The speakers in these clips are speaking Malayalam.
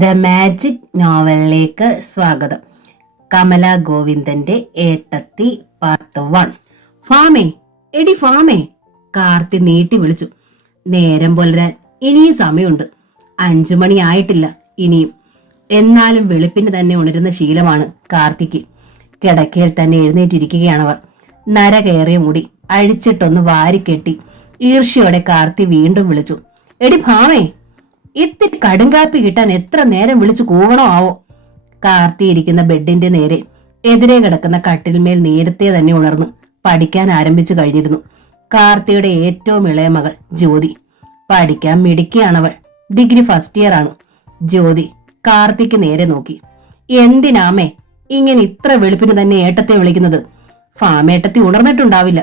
ദ മാജിക് നോവലിലേക്ക് സ്വാഗതം. കമല ഗോവിന്ദന്റെ ഏട്ടത്തി പാർട്ട് 1. ഫാമേ, എടി ഫാമേ, കാർത്തി നീട്ടി വിളിച്ചു. നേരം പുലരാൻ ഇനിയും സമയമുണ്ട്. 5 മണി ആയിട്ടില്ല ഇനിയും. എന്നാലും വെളുപ്പിന് തന്നെ ഉണരുന്ന ശീലമാണ് കാർത്തിക്ക്. കിടക്കയിൽ തന്നെ എഴുന്നേറ്റിരിക്കുകയാണവർ. നര കയറിയ മുടി അഴിച്ചിട്ടൊന്ന് വാരിക്കെട്ടി ഈർഷ്യയോടെ കാർത്തി വീണ്ടും വിളിച്ചു. എടി ഫാമേ, ഇത്തിരി കടുങ്കാപ്പി കിട്ടാൻ എത്ര നേരം വിളിച്ചു കൂവണോ ആവോ. കാർത്തിയിരിക്കുന്ന ബെഡിന്റെ നേരെ എതിരെ കിടക്കുന്ന കട്ടിൽമേൽ നേരത്തെ തന്നെ ഉണർന്ന് പഠിക്കാൻ ആരംഭിച്ചു കഴിഞ്ഞിരുന്നു. കാർത്തിയുടെ ഏറ്റവും ഇളയ മകൾ ജ്യോതി. പഠിക്കാൻ മിടുക്കിയാണവൾ. ഡിഗ്രി ഫസ്റ്റ് ഇയർ ആണ്. ജ്യോതി കാർത്തിക്ക് നേരെ നോക്കി. എന്തിനാമേ ഇങ്ങനെ ഇത്ര വെളുപ്പിന് തന്നെ ഏട്ടത്തെ വിളിക്കുന്നത്? ഫാമേട്ടത്തി ഉണർന്നിട്ടുണ്ടാവില്ല.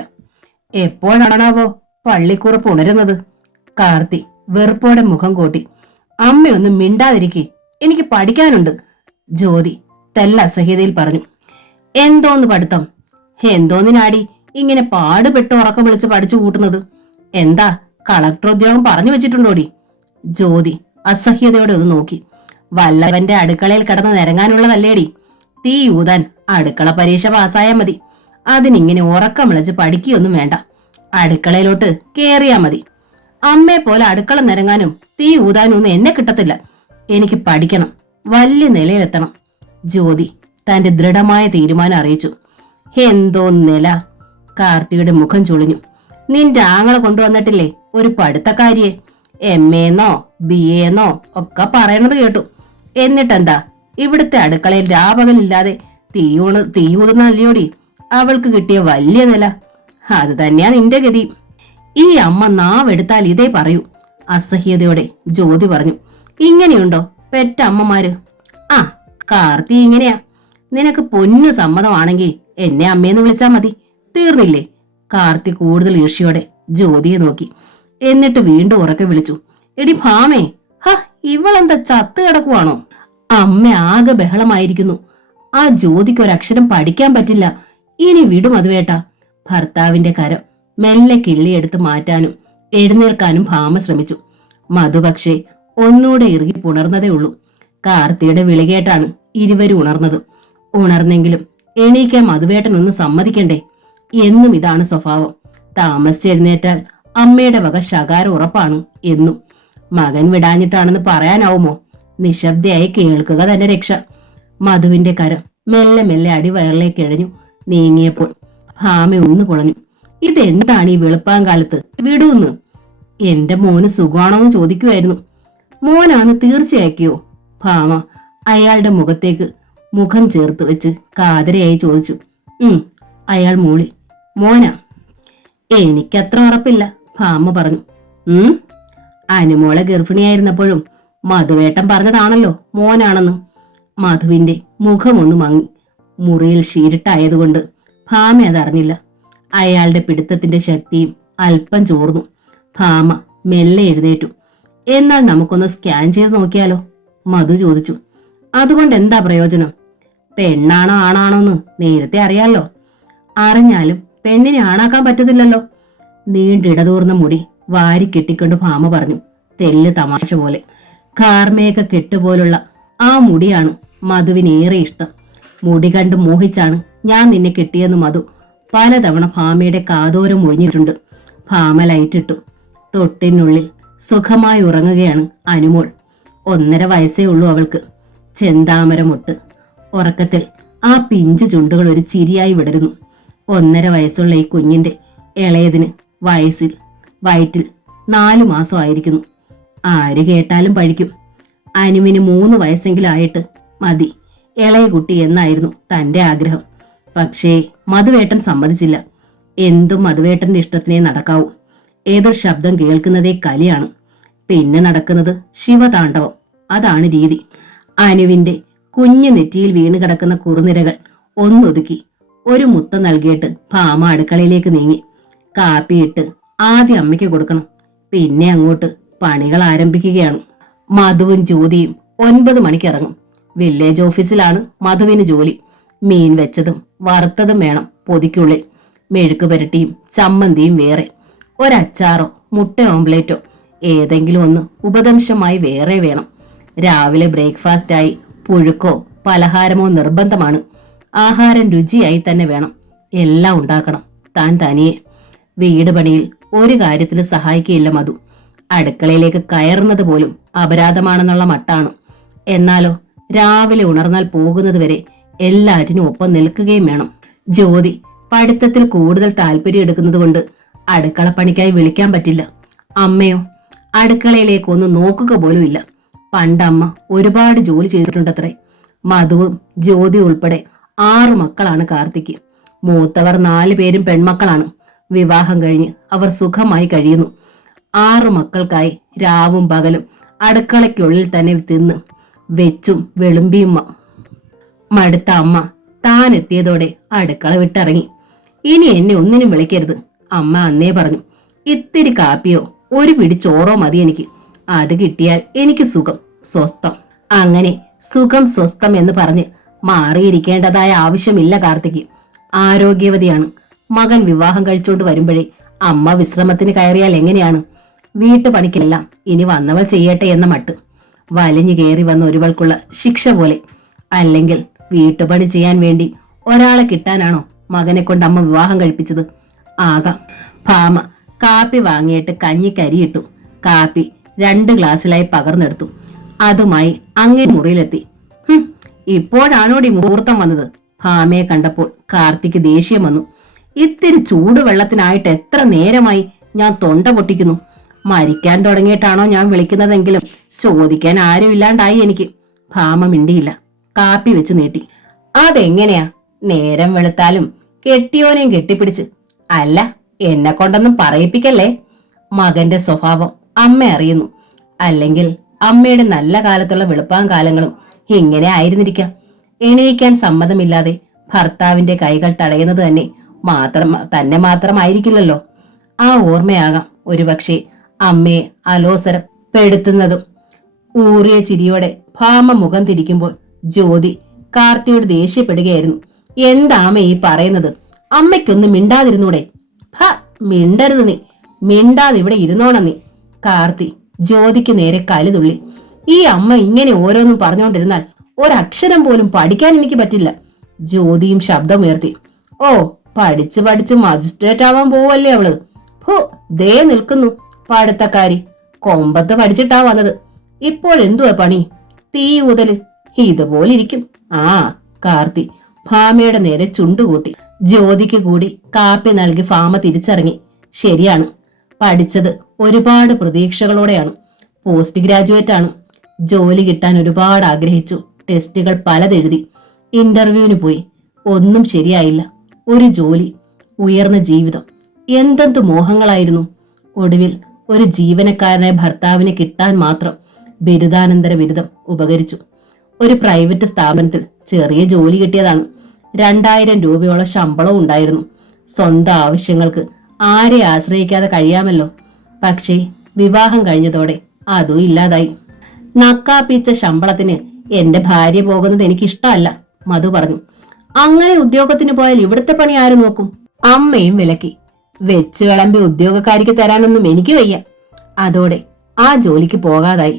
എപ്പോഴാണാവോ പള്ളിക്കുറപ്പ് ഉണരുന്നത്? കാർത്തി വെറുപ്പോടെ മുഖം കൂട്ടി. അമ്മയൊന്നും മിണ്ടാതിരിക്കെ, എനിക്ക് പഠിക്കാനുണ്ട്, ജ്യോതി തെല്ല അസഹ്യതയിൽ പറഞ്ഞു. എന്തോന്ന് പഠിത്തം? എന്തോന്നിനാടി ഇങ്ങനെ പാടുപെട്ട് ഉറക്കം വിളിച്ച് പഠിച്ചു കൂട്ടുന്നത്? എന്താ കളക്ടർ ഉദ്യോഗം പറഞ്ഞു വെച്ചിട്ടുണ്ടോടി? ജ്യോതി അസഹ്യതയോടെ ഒന്ന് നോക്കി. വല്ലവന്റെ അടുക്കളയിൽ കിടന്ന് നിരങ്ങാനുള്ളതല്ലേടി. തീ ഊതാൻ അടുക്കള പരീക്ഷ പാസ്സായാൽ മതി. അതിനിങ്ങനെ ഉറക്കം വിളിച്ച് പഠിക്കുകയൊന്നും വേണ്ട. അടുക്കളയിലോട്ട് കേറിയാ മതി. അമ്മയെ പോലെ അടുക്കള നിരങ്ങാനും തീ ഊതാനും ഒന്നും എന്നെ കിട്ടത്തില്ല. എനിക്ക് പഠിക്കണം, വലിയ നിലയിലെത്തണം. ജ്യോതി തന്റെ ദൃഢമായ തീരുമാനം അറിയിച്ചു. എന്തോ നില? കാർത്തിയുടെ മുഖം ചുളിഞ്ഞു. നിന്റെ ആങ്ങളെ കൊണ്ടുവന്നിട്ടില്ലേ ഒരു പഠിത്തക്കാരിയെ? MA-എന്നോ BA-എന്നോ ഒക്കെ പറയണത് കേട്ടു. എന്നിട്ടെന്താ ഇവിടുത്തെ അടുക്കളയിൽ രാപകലില്ലാതെ തീയൂതുന്നല്ലയോടി അവൾക്ക് കിട്ടിയ വലിയ നില? അത് തന്നെയാ നിന്റെ ഗതി. ഈ അമ്മ നാവെടുത്താൽ ഇതേ പറയൂ, അസഹ്യതയോടെ ജ്യോതി പറഞ്ഞു. ഇങ്ങനെയുണ്ടോ പെറ്റ അമ്മമാര്? ആ, കാർത്തി ഇങ്ങനെയാ. നിനക്ക് പൊന്നു സമ്മതമാണെങ്കിൽ എന്നെ അമ്മയെന്ന് വിളിച്ചാ മതി, തീർന്നില്ലേ? കാർത്തി കൂടുതൽ ഈർഷ്യയോടെ ജ്യോതിയെ നോക്കി. എന്നിട്ട് വീണ്ടും ഉറക്കെ വിളിച്ചു. എടി ഭാമേ, ഇവളെന്താ ചത്ത് കിടക്കുവാണോ? അമ്മ ആകെ ബഹളമായിരിക്കുന്നു. ആ ജ്യോതിക്ക് ഒരക്ഷരം പഠിക്കാൻ പറ്റില്ല. ഇനി വിടും അത് വേട്ട. ഭർത്താവിന്റെ കരം മെല്ലെ കിള്ളിയെടുത്ത് മാറ്റാനും എഴുന്നേൽക്കാനും ഭാമ ശ്രമിച്ചു. മധു പക്ഷേ ഒന്നുകൂടെ ഇറുകി പുണർന്നതേ ഉള്ളൂ. കാർത്തിയുടെ വിളികേട്ടാണ് ഇരുവരും ഉണർന്നത്. ഉണർന്നെങ്കിലും എണീക്കാൻ മധുവേട്ടനൊന്ന് സമ്മതിക്കണ്ടേ? എന്നും ഇതാണ് സ്വഭാവം. താമസിച്ചെഴുന്നേറ്റാൽ അമ്മയുടെ വക ശകാരം ഉറപ്പാണ് എന്നും. മകൻ വിടാഞ്ഞിട്ടാണെന്ന് പറയാനാവുമോ? നിശബ്ദയായി കേൾക്കുക തന്നെ രക്ഷ. മധുവിന്റെ കരം മെല്ലെ മെല്ലെ അടിവയറിലേക്ക് എഴഞ്ഞു നീങ്ങിയപ്പോൾ ഭാമ ഒന്ന് പൊളഞ്ഞു. ഇതെന്താണ് ഈ വെളുപ്പാങ്കാലത്ത്? വിടൂന്ന്. എന്റെ മോന് സുഖമാണോന്ന് ചോദിക്കുമായിരുന്നു. മോനാന്ന് തീർച്ചയാക്കിയോ? ഭാമ അയാളുടെ മുഖത്തേക്ക് മുഖം ചേർത്ത് വെച്ച് കാതരയായി ചോദിച്ചു. അയാൾ മൂളി. മോനാ? എനിക്കത്ര ഉറപ്പില്ല, ഭാമ പറഞ്ഞു. അനുമോളെ ഗർഭിണിയായിരുന്നപ്പോഴും മധുവേട്ടൻ പറഞ്ഞതാണല്ലോ മോനാണെന്ന്. മധുവിന്റെ മുഖമൊന്നു മങ്ങി. മുറിയിൽ ഷീരിട്ടായതുകൊണ്ട് ഭാമ അതറിഞ്ഞില്ല. അയാളുടെ പിടുത്തത്തിന്റെ ശക്തിയും അല്പം ചോർന്നു. ഭാമ മെല്ലെ എഴുന്നേറ്റു. എന്നാൽ നമുക്കൊന്ന് സ്കാൻ ചെയ്ത് നോക്കിയാലോ? മധു ചോദിച്ചു. അതുകൊണ്ട് എന്താ പ്രയോജനം? പെണ്ണാണോ ആണാണോന്ന് നേരത്തെ അറിയാലോ. അറിഞ്ഞാലും പെണ്ണിനെ ആണാക്കാൻ പറ്റത്തില്ലല്ലോ. നീണ്ടിടതൂർന്ന മുടി വാരി കെട്ടിക്കൊണ്ട് ഭാമ പറഞ്ഞു, തെല്ല് തമാശ പോലെ. കാർമേഘ കെട്ടുപോലുള്ള ആ മുടിയാണ് മധുവിനേറെ ഇഷ്ടം. മുടി കണ്ട് മോഹിച്ചാണ് ഞാൻ നിന്നെ കെട്ടിയെന്ന് മധു പലതവണ ഭാമയുടെ കാതോരം ഒഴിഞ്ഞിട്ടുണ്ട്. ഭാമ ലൈറ്റിട്ടു. തൊട്ടിനുള്ളിൽ സുഖമായി ഉറങ്ങുകയാണ് അനുമോൾ. 1.5 വയസ്സേ ഉള്ളൂ അവൾക്ക്. ചെന്താമരമൊട്ട്. ഉറക്കത്തിൽ ആ പിഞ്ചു ചുണ്ടുകൾ ഒരു ചിരിയായി വിടരുന്നു. 1.5 വയസ്സുള്ള ഈ കുഞ്ഞിന്റെ ഇളയതിന് വയറ്റിൽ 4 മാസമായിരിക്കുന്നു. ആര് കേട്ടാലും പഴിക്കും. അനുവിന് 3 വയസ്സെങ്കിലും ആയിട്ട് മതി ഇളയ കുട്ടി എന്നായിരുന്നു തന്റെ ആഗ്രഹം. പക്ഷേ മധുവേട്ടൻ സമ്മതിച്ചില്ല. എന്തും മധുവേട്ടന്റെ ഇഷ്ടത്തിനേ നടക്കാവൂ. ഏതൊരു ശബ്ദം കേൾക്കുന്നതേ കലിയാണ്. പിന്നെ നടക്കുന്നത് ശിവതാണ്ഡവം. അതാണ് രീതി. അനുവിന്റെ കുഞ്ഞു നെറ്റിയിൽ വീണ് കിടക്കുന്ന കുറുനിരകൾ ഒന്നൊതുക്കി ഒരു മുത്തം നൽകിയിട്ട് ഭാമ അടുക്കളയിലേക്ക് നീങ്ങി. കാപ്പിയിട്ട് ആദ്യം അമ്മയ്ക്ക് കൊടുക്കണം. പിന്നെ അങ്ങോട്ട് പണികൾ ആരംഭിക്കുകയാണ്. മധുവും ജ്യോതിയും 9 മണിക്ക് ഇറങ്ങും. വില്ലേജ് ഓഫീസിലാണ് മധുവിന് ജോലി. മീൻ വെച്ചതും വറുത്തതും വേണം പൊതിക്കുള്ളിൽ. മെഴുക്ക് പുരട്ടിയും ചമ്മന്തിയും വേറെ. ഒരച്ചാറോ മുട്ട ഓംപ്ലേറ്റോ ഏതെങ്കിലും ഒന്ന് ഉപദംശമായി വേറെ വേണം. രാവിലെ ബ്രേക്ക്ഫാസ്റ്റായി പുഴുക്കോ പലഹാരമോ നിർബന്ധമാണ്. ആഹാരം രുചിയായി തന്നെ വേണം. എല്ലാം ഉണ്ടാക്കണം താൻ തനിയെ. വീട് പണിയിൽ ഒരു കാര്യത്തിൽ സഹായിക്കുകയില്ല മധു. അടുക്കളയിലേക്ക് കയറുന്നത് പോലും അപരാധമാണെന്നുള്ള മട്ടാണ്. എന്നാലോ രാവിലെ ഉണർന്നാൽ പോകുന്നത് വരെ എല്ലാറ്റിനും ഒപ്പം നിൽക്കുകയും വേണം. ജ്യോതി പഠിത്തത്തിൽ കൂടുതൽ താല്പര്യം എടുക്കുന്നത് കൊണ്ട് അടുക്കളപ്പണിക്കായി വിളിക്കാൻ പറ്റില്ല. അമ്മയോ അടുക്കളയിലേക്ക് ഒന്ന് നോക്കുക പോലും ഇല്ല. പണ്ടമ്മ ഒരുപാട് ജോലി ചെയ്തിട്ടുണ്ടത്രേ. മധുവും ജ്യോതി ഉൾപ്പെടെ 6 മക്കളാണ് കാർത്തിക്ക്. മൂത്തവർ 4 പേരും പെൺമക്കളാണ്. വിവാഹം കഴിഞ്ഞ് അവർ സുഖമായി കഴിയുന്നു. 6 മക്കൾക്കായി രാവും പകലും അടുക്കളയ്ക്കുള്ളിൽ തന്നെ തിന്ന് വെച്ചും വെളുമ്പിയും മടുത്ത അമ്മ താൻ എത്തിയതോടെ അടുക്കള വിട്ടിറങ്ങി. ഇനി എന്നെ ഒന്നിനും വിളിക്കരുത്, അമ്മ അന്നേ പറഞ്ഞു. ഇത്തിരി കാപ്പിയോ ഒരു പിടി ചോറോ മതി എനിക്ക്. അത് കിട്ടിയാൽ എനിക്ക് സുഖം സ്വസ്ഥം. അങ്ങനെ സുഖം സ്വസ്ഥം എന്ന് പറഞ്ഞ് മാറിയിരിക്കേണ്ടതായ ആവശ്യമില്ല കാർത്തിക്ക്. ആരോഗ്യവതിയാണ്. മകൻ വിവാഹം കഴിച്ചുകൊണ്ട് വരുമ്പോഴേ അമ്മ വിശ്രമത്തിന് കയറിയാൽ എങ്ങനെയാണ്? വീട്ടുപണിക്കെല്ലാം ഇനി വന്നവൾ ചെയ്യട്ടെ എന്ന മട്ട്. വലിഞ്ഞു കയറി വന്ന ഒരുവൾക്കുള്ള ശിക്ഷ പോലെ. അല്ലെങ്കിൽ വീട്ടുപണി ചെയ്യാൻ വേണ്ടി ഒരാളെ കിട്ടാനാണോ മകനെ കൊണ്ട് അമ്മ വിവാഹം കഴിപ്പിച്ചത്? ആകാം. ഭാമ കാപ്പി വാങ്ങിയിട്ട് കഞ്ഞിക്കരിയിട്ടു. കാപ്പി 2 ഗ്ലാസ്സിലായി പകർന്നെടുത്തു. അതുമായി അങ്ങേ മുറിയിലെത്തി. ഇപ്പോഴാണോടി മുഹൂർത്തം വന്നത്? ഭാമയെ കണ്ടപ്പോൾ കാർത്തിക്ക് ദേഷ്യം വന്നു. ഇത്തിരി ചൂടുവെള്ളത്തിനായിട്ട് എത്ര നേരമായി ഞാൻ തൊണ്ട പൊട്ടിക്കുന്നു. മരിക്കാൻ തുടങ്ങിയിട്ടാണോ ഞാൻ വിളിക്കുന്നതെങ്കിലും ചോദിക്കാൻ ആരുമില്ലാണ്ടായി എനിക്ക്. ഭാമ മിണ്ടിയില്ല. കാപ്പി വെച്ച് നീട്ടി. അതെങ്ങനെയാ നേരം വെളുത്താലും കെട്ടിയോനെയും കെട്ടിപ്പിടിച്ച്? അല്ല, എന്നെ കൊണ്ടൊന്നും പറയിപ്പിക്കല്ലേ. മകന്റെ സ്വഭാവം അമ്മ അറിയുന്നു. അല്ലെങ്കിൽ അമ്മയുടെ നല്ല കാലത്തുള്ള വെളുപ്പാൻ കാലങ്ങളും ഇങ്ങനെ ആയിരുന്നിരിക്കാം. എണീക്കാൻ സമ്മതമില്ലാതെ ഭർത്താവിന്റെ കൈകൾ തടയുന്നത് തന്നെ മാത്രമായിരിക്കില്ലല്ലോ. ആ ഓർമ്മയാകാം ഒരുപക്ഷെ അമ്മയെ അലോസരപ്പെടുത്തുന്നതും. ഊറിയ ചിരിയോടെ ഭാമ മുഖം തിരിക്കുമ്പോൾ ജ്യോതി കാർത്തിയോട് ദേഷ്യപ്പെടുകയായിരുന്നു. എന്താമ ഈ പറയുന്നത്? അമ്മയ്ക്കൊന്നും മിണ്ടാതിരുന്നൂടെ? മിണ്ടരുത് നീ. മിണ്ടാതെ ഇവിടെ ഇരുന്നോണം നീ. കാർത്തി ജ്യോതിക്ക് നേരെ കലിതുള്ളി. ഈ അമ്മ ഇങ്ങനെ ഓരോന്നും പറഞ്ഞുകൊണ്ടിരുന്നാൽ ഒരക്ഷരം പോലും പഠിക്കാൻ എനിക്ക് പറ്റില്ല. ജ്യോതിയും ശബ്ദമുയർത്തി. ഓ, പഠിച്ച് പഠിച്ച് മജിസ്ട്രേറ്റ് ആവാൻ പോവല്ലേ അവള്? ദേ നിൽക്കുന്നു പഠിത്തക്കാരി. കൊമ്പത്ത് പഠിച്ചിട്ടാ വന്നത്. ഇപ്പോഴെന്തുവാ പണി? തീ ഊതല്. ഇതുപോലെ ഇരിക്കും. ആ, കാർത്തി ഭാമയുടെ നേരെ ചുണ്ടുകൂട്ടി. ജ്യോതിക്ക് കൂടി കാപ്പി നൽകി ഭാമ തിരിച്ചറിഞ്ഞി. ശരിയാണ്, പഠിച്ചത് ഒരുപാട് പ്രതീക്ഷകളോടെയാണ്. പോസ്റ്റ് ഗ്രാജുവേറ്റ് ആണ്. ജോലി കിട്ടാൻ ഒരുപാട് ആഗ്രഹിച്ചു. ടെസ്റ്റുകൾ പലതെഴുതി. ഇന്റർവ്യൂവിന് പോയി. ഒന്നും ശരിയായില്ല. ഒരു ജോലി, ഉയർന്ന ജീവിതം, എന്തെന്ത് മോഹങ്ങളായിരുന്നു. ഒടുവിൽ ഒരു ജീവനക്കാരനായ ഭർത്താവിനെ കിട്ടാൻ മാത്രം ബിരുദാനന്തര ബിരുദം ഉപകരിച്ചു. ഒരു പ്രൈവറ്റ് സ്ഥാപനത്തിൽ ചെറിയ ജോലി കിട്ടിയതാണ്. 2000 രൂപയോളം ശമ്പളവും ഉണ്ടായിരുന്നു. സ്വന്തം ആവശ്യങ്ങൾക്ക് ആരെ ആശ്രയിക്കാതെ കഴിയാമല്ലോ. പക്ഷേ വിവാഹം കഴിഞ്ഞതോടെ അതും ഇല്ലാതായി. നക്കാപ്പിച്ച ശമ്പളത്തിന് എന്റെ ഭാര്യ പോകുന്നത് എനിക്കിഷ്ടമല്ല, മധു പറഞ്ഞു. അങ്ങനെ ഉദ്യോഗത്തിന് പോയാൽ ഇവിടുത്തെ പണി ആര് നോക്കും? അമ്മയും വിലക്കി. വെച്ച് വിളമ്പി ഉദ്യോഗക്കാരിക്ക് തരാനൊന്നും എനിക്ക് വയ്യ. അതോടെ ആ ജോലിക്ക് പോകാതായി.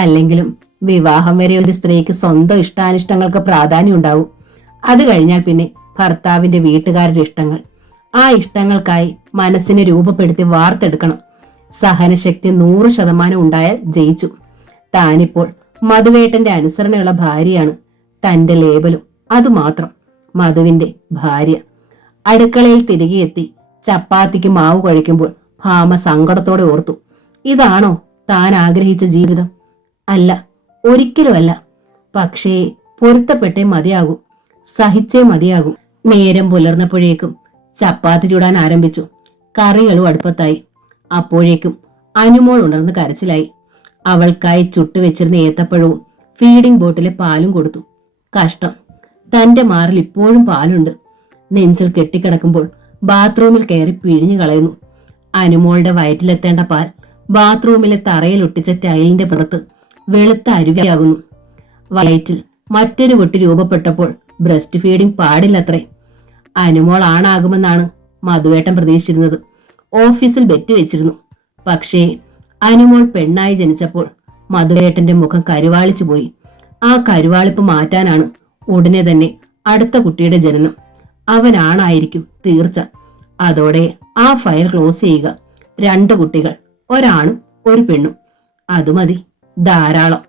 അല്ലെങ്കിലും വിവാഹം വരെ ഒരു സ്ത്രീക്ക് സ്വന്തം ഇഷ്ടാനിഷ്ടങ്ങൾക്ക് പ്രാധാന്യം ഉണ്ടാവും. അത് കഴിഞ്ഞാൽ പിന്നെ ഭർത്താവിന്റെ വീട്ടുകാരുടെ ഇഷ്ടങ്ങൾ. ആ ഇഷ്ടങ്ങൾക്കായി മനസ്സിനെ രൂപപ്പെടുത്തി വാർത്തെടുക്കണം. സഹനശക്തി 100% ഉണ്ടായാൽ ജയിച്ചു. താനിപ്പോൾ മധുവേട്ടന്റെ അനുസരണയുള്ള ഭാര്യയാണ്. തന്റെ ലേബലും അതുമാത്രം. മധുവിന്റെ ഭാര്യ. അടുക്കളയിൽ തിരികെ എത്തി ചപ്പാത്തിക്ക് മാവ് കഴിക്കുമ്പോൾ ഭാമ സങ്കടത്തോടെ ഓർത്തു. ഇതാണോ താൻ ആഗ്രഹിച്ച ജീവിതം? അല്ല, ഒരിക്കലുമല്ല. പക്ഷേ പൊരുത്തപ്പെട്ടേ മതിയാകൂ, സഹിച്ചേ മതിയാകൂ. നേരം പുലർന്നപ്പോഴേക്കും ചപ്പാത്തി ചുടാൻ ആരംഭിച്ചു. കറികളും അടുപ്പത്തായി. അപ്പോഴേക്കും അനുമോൾ ഉണർന്ന് കരച്ചിലായി. അവൾക്കായി ചുട്ടുവെച്ചിരുന്ന ഏത്തപ്പഴവും ഫീഡിംഗ് ബോട്ടിലെ പാലും കൊടുത്തു. കഷ്ടം, തന്റെ മാറിൽ ഇപ്പോഴും പാലുണ്ട്. നെഞ്ചിൽ കെട്ടിക്കിടക്കുമ്പോൾ ബാത്റൂമിൽ കയറി പിഴിഞ്ഞു കളയുന്നു. അനുമോളുടെ വയറ്റിലെത്തേണ്ട പാൽ ബാത്റൂമിലെ തറയിൽ ഒട്ടിച്ച ടൈലിന്റെ പുറത്ത് വെളുത്ത അരുവിയാകുന്നു. വയറ്റിൽ മറ്റൊരു പൊട്ടി രൂപപ്പെട്ടപ്പോൾ ബ്രസ്റ്റ് ഫീഡിംഗ് പാടില്ലത്രേ. അനുമോൾ ആണാകുമെന്നാണ് മധുവേട്ടൻ പ്രതീക്ഷിച്ചിരുന്നത്. ഓഫീസിൽ ബെറ്റ് വെച്ചിരുന്നു. പക്ഷേ അനുമോൾ പെണ്ണായി ജനിച്ചപ്പോൾ മധുവേട്ടന്റെ മുഖം കരുവാളിച്ചു പോയി. ആ കരുവാളിപ്പ് മാറ്റാനാണ് ഉടനെ തന്നെ അടുത്ത കുട്ടിയുടെ ജനനം. അവനാണായിരിക്കും തീർച്ച. അതോടെ ആ ഫയൽ ക്ലോസ് ചെയ്യുക. 2 കുട്ടികൾ, ഒരാണും ഒരു പെണ്ണും. അത് മതി, ധാരാളം.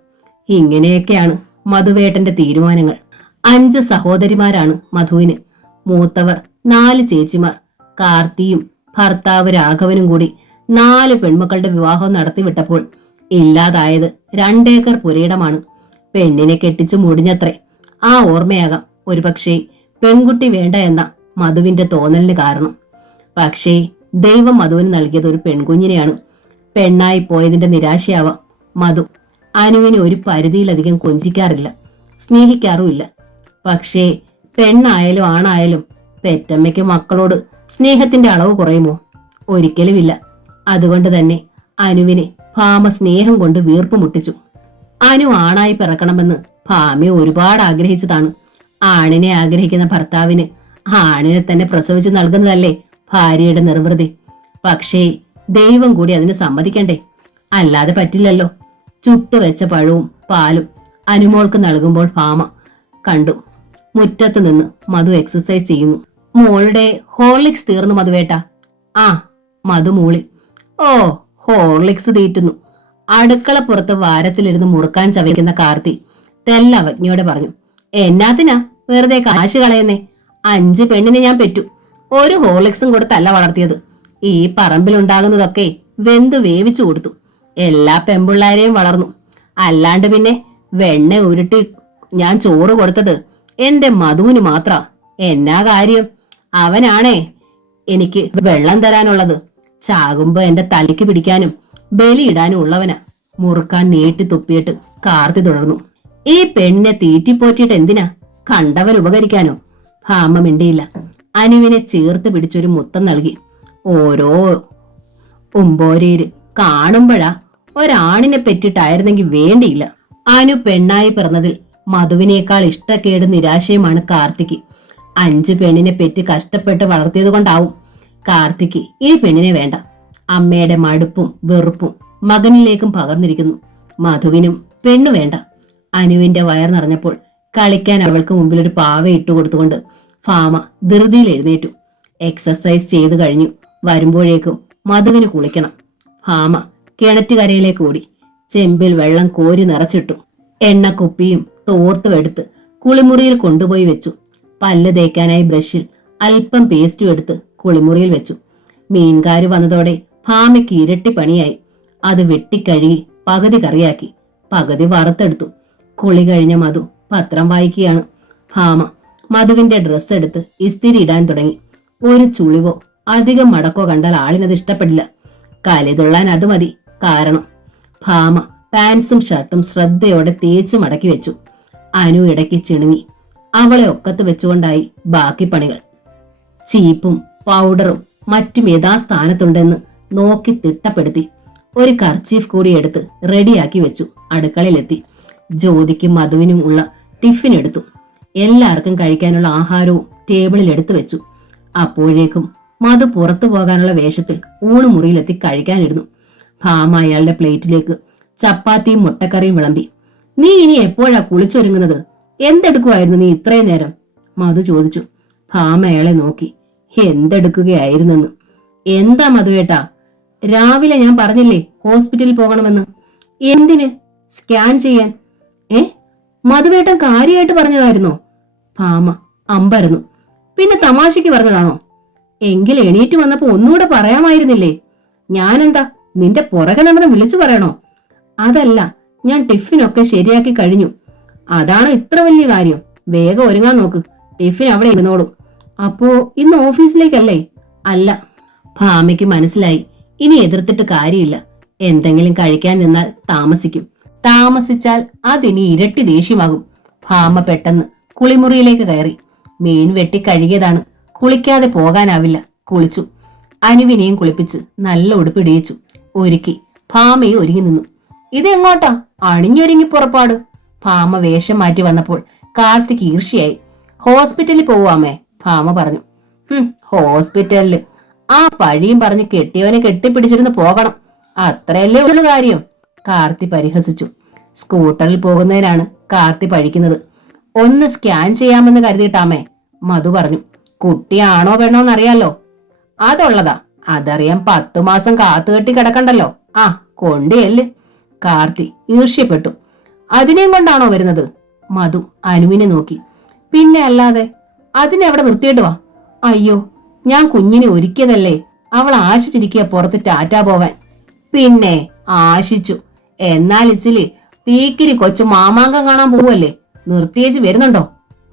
ഇങ്ങനെയൊക്കെയാണ് മധുവേട്ടന്റെ തീരുമാനങ്ങൾ. 5 സഹോദരിമാരാണ് മധുവിന്. മൂത്തവർ 4 ചേച്ചിമാർ. കാർത്തിയും ഭർത്താവ് രാഘവനും കൂടി 4 പെൺമക്കളുടെ വിവാഹം നടത്തിവിട്ടപ്പോൾ ഇല്ലാതായത് 2 ഏക്കർ പുരയിടമാണ്. പെണ്ണിനെ കെട്ടിച്ചു മുടിഞ്ഞത്രേ. ആ ഓർമ്മയാകാം ഒരുപക്ഷെ പെൺകുട്ടി വേണ്ട എന്ന മധുവിന്റെ തോന്നലിന് കാരണം. പക്ഷേ ദൈവം മധുവിന് നൽകിയത് ഒരു പെൺകുഞ്ഞിനെയാണ്. പെണ്ണായി പോയതിന്റെ നിരാശയാവാം മധു അനുവിനെ ഒരു പരിധിയിലധികം കൊഞ്ചിക്കാറില്ല, സ്നേഹിക്കാറുമില്ല. പക്ഷേ പെണ്ണായാലും ആണായാലും പെറ്റമ്മയ്ക്ക് മക്കളോട് സ്നേഹത്തിന്റെ അളവ് കുറയുമോ? ഒരിക്കലുമില്ല. അതുകൊണ്ട് തന്നെ അനുവിനെ ഭാമ സ്നേഹം കൊണ്ട് വീർപ്പ് മുട്ടിച്ചു. അനു ആണായി പിറക്കണമെന്ന് ഭാമയെ ഒരുപാട് ആഗ്രഹിച്ചതാണ്. ആണിനെ ആഗ്രഹിക്കുന്ന ഭർത്താവിന് ആണിനെ തന്നെ പ്രസവിച്ചു നൽകുന്നതല്ലേ ഭാര്യയുടെ നിർവൃതി. പക്ഷേ ദൈവം കൂടി അതിന് സമ്മതിക്കണ്ടേ? അല്ലാതെ പറ്റില്ലല്ലോ. ചുട്ടുവെച്ച പഴവും പാലും അനുമോൾക്ക് നൽകുമ്പോൾ ഭാമ കണ്ടു. മുറ്റത്ത് നിന്ന് മധു എക്സസൈസ് ചെയ്യുന്നു. മോളുടെ ഹോർലിക്സ് തീർന്നു മധുവേട്ട. ആ, മധു മൂളി. ഓ, ഹോർലിക്സ് തീറ്റുന്നു. അടുക്കള പുറത്ത് വാരത്തിലിരുന്ന് മുറുക്കാൻ ചവയ്ക്കുന്ന കാർത്തി തെല്ലവജ്ഞയോടെ പറഞ്ഞു. എന്നാത്തിനാ വെറുതെ കാശ് കളയുന്നേ? 5 പെണ്ണിനെ ഞാൻ പെറ്റു. ഒരു ഹോർലിക്സും കൊടുത്തല്ല വളർത്തിയത്. ഈ പറമ്പിലുണ്ടാകുന്നതൊക്കെ വെന്തു വേവിച്ചു കൊടുത്തു. എല്ലാ പെമ്പിള്ളാരെയും വളർന്നു. അല്ലാണ്ട് പിന്നെ വെണ്ണ ഉരുട്ടി ഞാൻ ചോറ് കൊടുത്തത് എന്റെ മധുവിന് മാത്ര. എന്നാ കാര്യം? അവനാണേ എനിക്ക് വെള്ളം തരാനുള്ളത്. ചാകുമ്പോ എന്റെ തലയ്ക്ക് പിടിക്കാനും ബലിയിടാനും ഉള്ളവനാ. മുറുക്കാൻ നീട്ടി തുപ്പിയിട്ട് കാർത്തി തുടർന്നു. ഈ പെണ്ണിനെ തീറ്റിപ്പോറ്റിയിട്ട് എന്തിനാ? കണ്ടവൻ ഉപകരിക്കാനോ? ഭാമ മിണ്ടിയില്ല. അനുവിനെ ചേർത്ത് പിടിച്ചൊരു മുത്തം നൽകി. ഓരോ ഉമ്പോരീര് കാണുമ്പോഴാ ഒരാണിനെ പെറ്റിട്ടായിരുന്നെങ്കിൽ വേണ്ടിയില്ല. അനു പെണ്ണായി പിറന്നതിൽ മധുവിനേക്കാൾ ഇഷ്ടക്കേടും നിരാശയുമാണ് കാർത്തിക്ക്. 5 പെണ്ണിനെ പെറ്റി കഷ്ടപ്പെട്ട് വളർത്തിയത് കൊണ്ടാവും കാർത്തിക്ക് ഈ പെണ്ണിനെ വേണ്ട. അമ്മയുടെ മടുപ്പും വെറുപ്പും മകനിലേക്കും പകർന്നിരിക്കുന്നു. മധുവിനും പെണ്ണു വേണ്ട. അനുവിന്റെ വയർ നിറഞ്ഞപ്പോൾ കളിക്കാൻ അവൾക്ക് മുമ്പിൽ ഒരു പാവ ഇട്ടുകൊടുത്തുകൊണ്ട് ഭാമ ധൃതിയിൽ എഴുന്നേറ്റു. എക്സസൈസ് ചെയ്തു കഴിഞ്ഞു വരുമ്പോഴേക്കും മധുവിന് കുളിക്കണം. ഭാമ കിണറ്റുകരയിലേക്ക് ഓടി. ചെമ്പിൽ വെള്ളം കോരി നിറച്ചിട്ടു. എണ്ണക്കുപ്പിയും തോർത്തും എടുത്ത് കുളിമുറിയിൽ കൊണ്ടുപോയി വെച്ചു. പല്ല് തേക്കാനായി ബ്രഷിൽ അല്പം പേസ്റ്റും എടുത്ത് കുളിമുറിയിൽ വെച്ചു. മീൻകാര് വന്നതോടെ ഭാമയ്ക്ക് ഇരട്ടി പണിയായി. അത് വെട്ടിക്കഴുകി പകുതി കറിയാക്കി, പകുതി വറുത്തെടുത്തു. കുളി കഴിഞ്ഞ മധു പത്രം വായിക്കുകയാണ്. ഭാമ മധുവിന്റെ ഡ്രസ്സ് എടുത്ത് ഇസ്തിരി ഇടാൻ തുടങ്ങി. ഒരു ചുളിവോ അധികം മടക്കോ കണ്ടാൽ ആളിനത് ഇഷ്ടപ്പെടില്ല. കലിതുള്ളാൻ അത് മതി. കാരണം ഭാമ പാൻസും ഷർട്ടും ശ്രദ്ധയോടെ തേച്ച് മടക്കി വെച്ചു. അനു ഇടയ്ക്ക് ചിണുങ്ങി. അവളെ ഒക്കത്ത് വെച്ചുകൊണ്ടായി ബാക്കി പണികൾ. ചീപ്പും പൗഡറും മറ്റും യഥാസ്ഥാനത്തുണ്ടെന്ന് നോക്കി തിട്ടപ്പെടുത്തി. ഒരു കർച്ചീഫ് കൂടി എടുത്ത് റെഡിയാക്കി വെച്ചു. അടുക്കളയിലെത്തി. ജ്യോതിക്കും മധുവിനും ഉള്ള ടിഫിൻ എടുത്തു. എല്ലാവർക്കും കഴിക്കാനുള്ള ആഹാരവും ടേബിളിൽ എടുത്തു വെച്ചു. അപ്പോഴേക്കും മധു പുറത്തു പോകാനുള്ള വേഷത്തിൽ ഊണുമുറിയിലെത്തി കഴിക്കാനിരുന്നു. ഭാമ അയാളുടെ പ്ലേറ്റിലേക്ക് ചപ്പാത്തിയും മുട്ടക്കറിയും വിളമ്പി. നീ ഇനി എപ്പോഴാ കുളിച്ചൊരുങ്ങുന്നത്? എന്തെടുക്കുമായിരുന്നു നീ ഇത്രയും നേരം? മധു ചോദിച്ചു. ഭാമ അയാളെ നോക്കി. എന്തെടുക്കുകയായിരുന്നെന്ന്. എന്താ മധുവേട്ടാ? രാവിലെ ഞാൻ പറഞ്ഞില്ലേ ഹോസ്പിറ്റലിൽ പോകണമെന്ന്. എന്തിന്? സ്കാൻ ചെയ്യാൻ. മധുവേട്ടൻ കാര്യമായിട്ട് പറഞ്ഞതായിരുന്നോ? ഭാമ അമ്പരന്നു. പിന്നെ തമാശയ്ക്ക് പറഞ്ഞതാണോ? എങ്കിൽ എണീറ്റ് വന്നപ്പോ ഒന്നുകൂടെ പറയാമായിരുന്നില്ലേ? ഞാനെന്താ നിന്റെ പുറകെ നമ്മളെ വിളിച്ചു പറയണോ? അതല്ല, ഞാൻ ടിഫിനൊക്കെ ശരിയാക്കി കഴിഞ്ഞു. അതാണ് ഇത്ര വലിയ കാര്യം. വേഗം ഒരുങ്ങാൻ നോക്ക്. ടിഫിൻ അവിടെ ഇരുന്നോളൂ. അപ്പോ ഇന്ന് ഓഫീസിലേക്കല്ലേ? അല്ല. ഭാമയ്ക്ക് മനസ്സിലായി ഇനി എതിർത്തിട്ട് കാര്യമില്ല. എന്തെങ്കിലും കഴിക്കാൻ നിന്നാൽ താമസിക്കും. താമസിച്ചാൽ അതിനി ഇരട്ടി ദേഷ്യമാകും. ഭാമ പെട്ടെന്ന് കുളിമുറിയിലേക്ക് കയറി. മീൻ വെട്ടി കഴുകിയതാണ്. കുളിക്കാതെ പോകാനാവില്ല. കുളിച്ചു. അനുവിനെയും കുളിപ്പിച്ച് നല്ല ഉടുപ്പിടിയിച്ചു. ഒരുക്കി. ഭാമയും ഒരുങ്ങി നിന്നു. ഇതെങ്ങോട്ടാ? അണിഞ്ഞൊരുങ്ങി പുറപ്പാട്. ഭാമ വേഷം മാറ്റി വന്നപ്പോൾ കാർത്തിക് ഈർഷ്യായി. ഹോസ്പിറ്റലിൽ പോവാമേ, ഭാമ പറഞ്ഞു. ഹോസ്പിറ്റലില് ആ പഴിയും പറഞ്ഞ് കെട്ടിയവനെ കെട്ടിപ്പിടിച്ചിരുന്ന് പോകണം. അത്രയല്ലേ ഉള്ളു കാര്യം. കാർത്തി പരിഹസിച്ചു. സ്കൂട്ടറിൽ പോകുന്നതിനാണ് കാർത്തി പഴിക്കുന്നത്. ഒന്ന് സ്കാൻ ചെയ്യാമെന്ന് കരുതിയിട്ടാമേ, മധു പറഞ്ഞു. കുട്ടിയാണോ പെണ്ണോന്നറിയാലോ. അതുള്ളതാ, അതറിയാൻ 10 മാസം കാത്തുകെട്ടി കിടക്കണ്ടല്ലോ. ആ കൊണ്ടേയല്ലേ. കാർത്തി ഈർഷ്യപ്പെട്ടു. അതിനെയും കൊണ്ടാണോ വരുന്നത്? മധു അനുവിനെ നോക്കി. പിന്നെ അല്ലാതെ, അതിനെവിടെ നിർത്തിയിട്ട് വാ. അയ്യോ, ഞാൻ കുഞ്ഞിനെ ഒരുക്കിയതല്ലേ, അവൾ ആശിച്ചിരിക്കുക പുറത്ത് ടാറ്റാ പോവാൻ. പിന്നെ ആശിച്ചു. എന്നാൽ ഇച്ചിരി പീക്കിരി കൊച്ചു മാമാങ്കം കാണാൻ പോവല്ലേ, നിർത്തിയേച്ച് വരുന്നുണ്ടോ?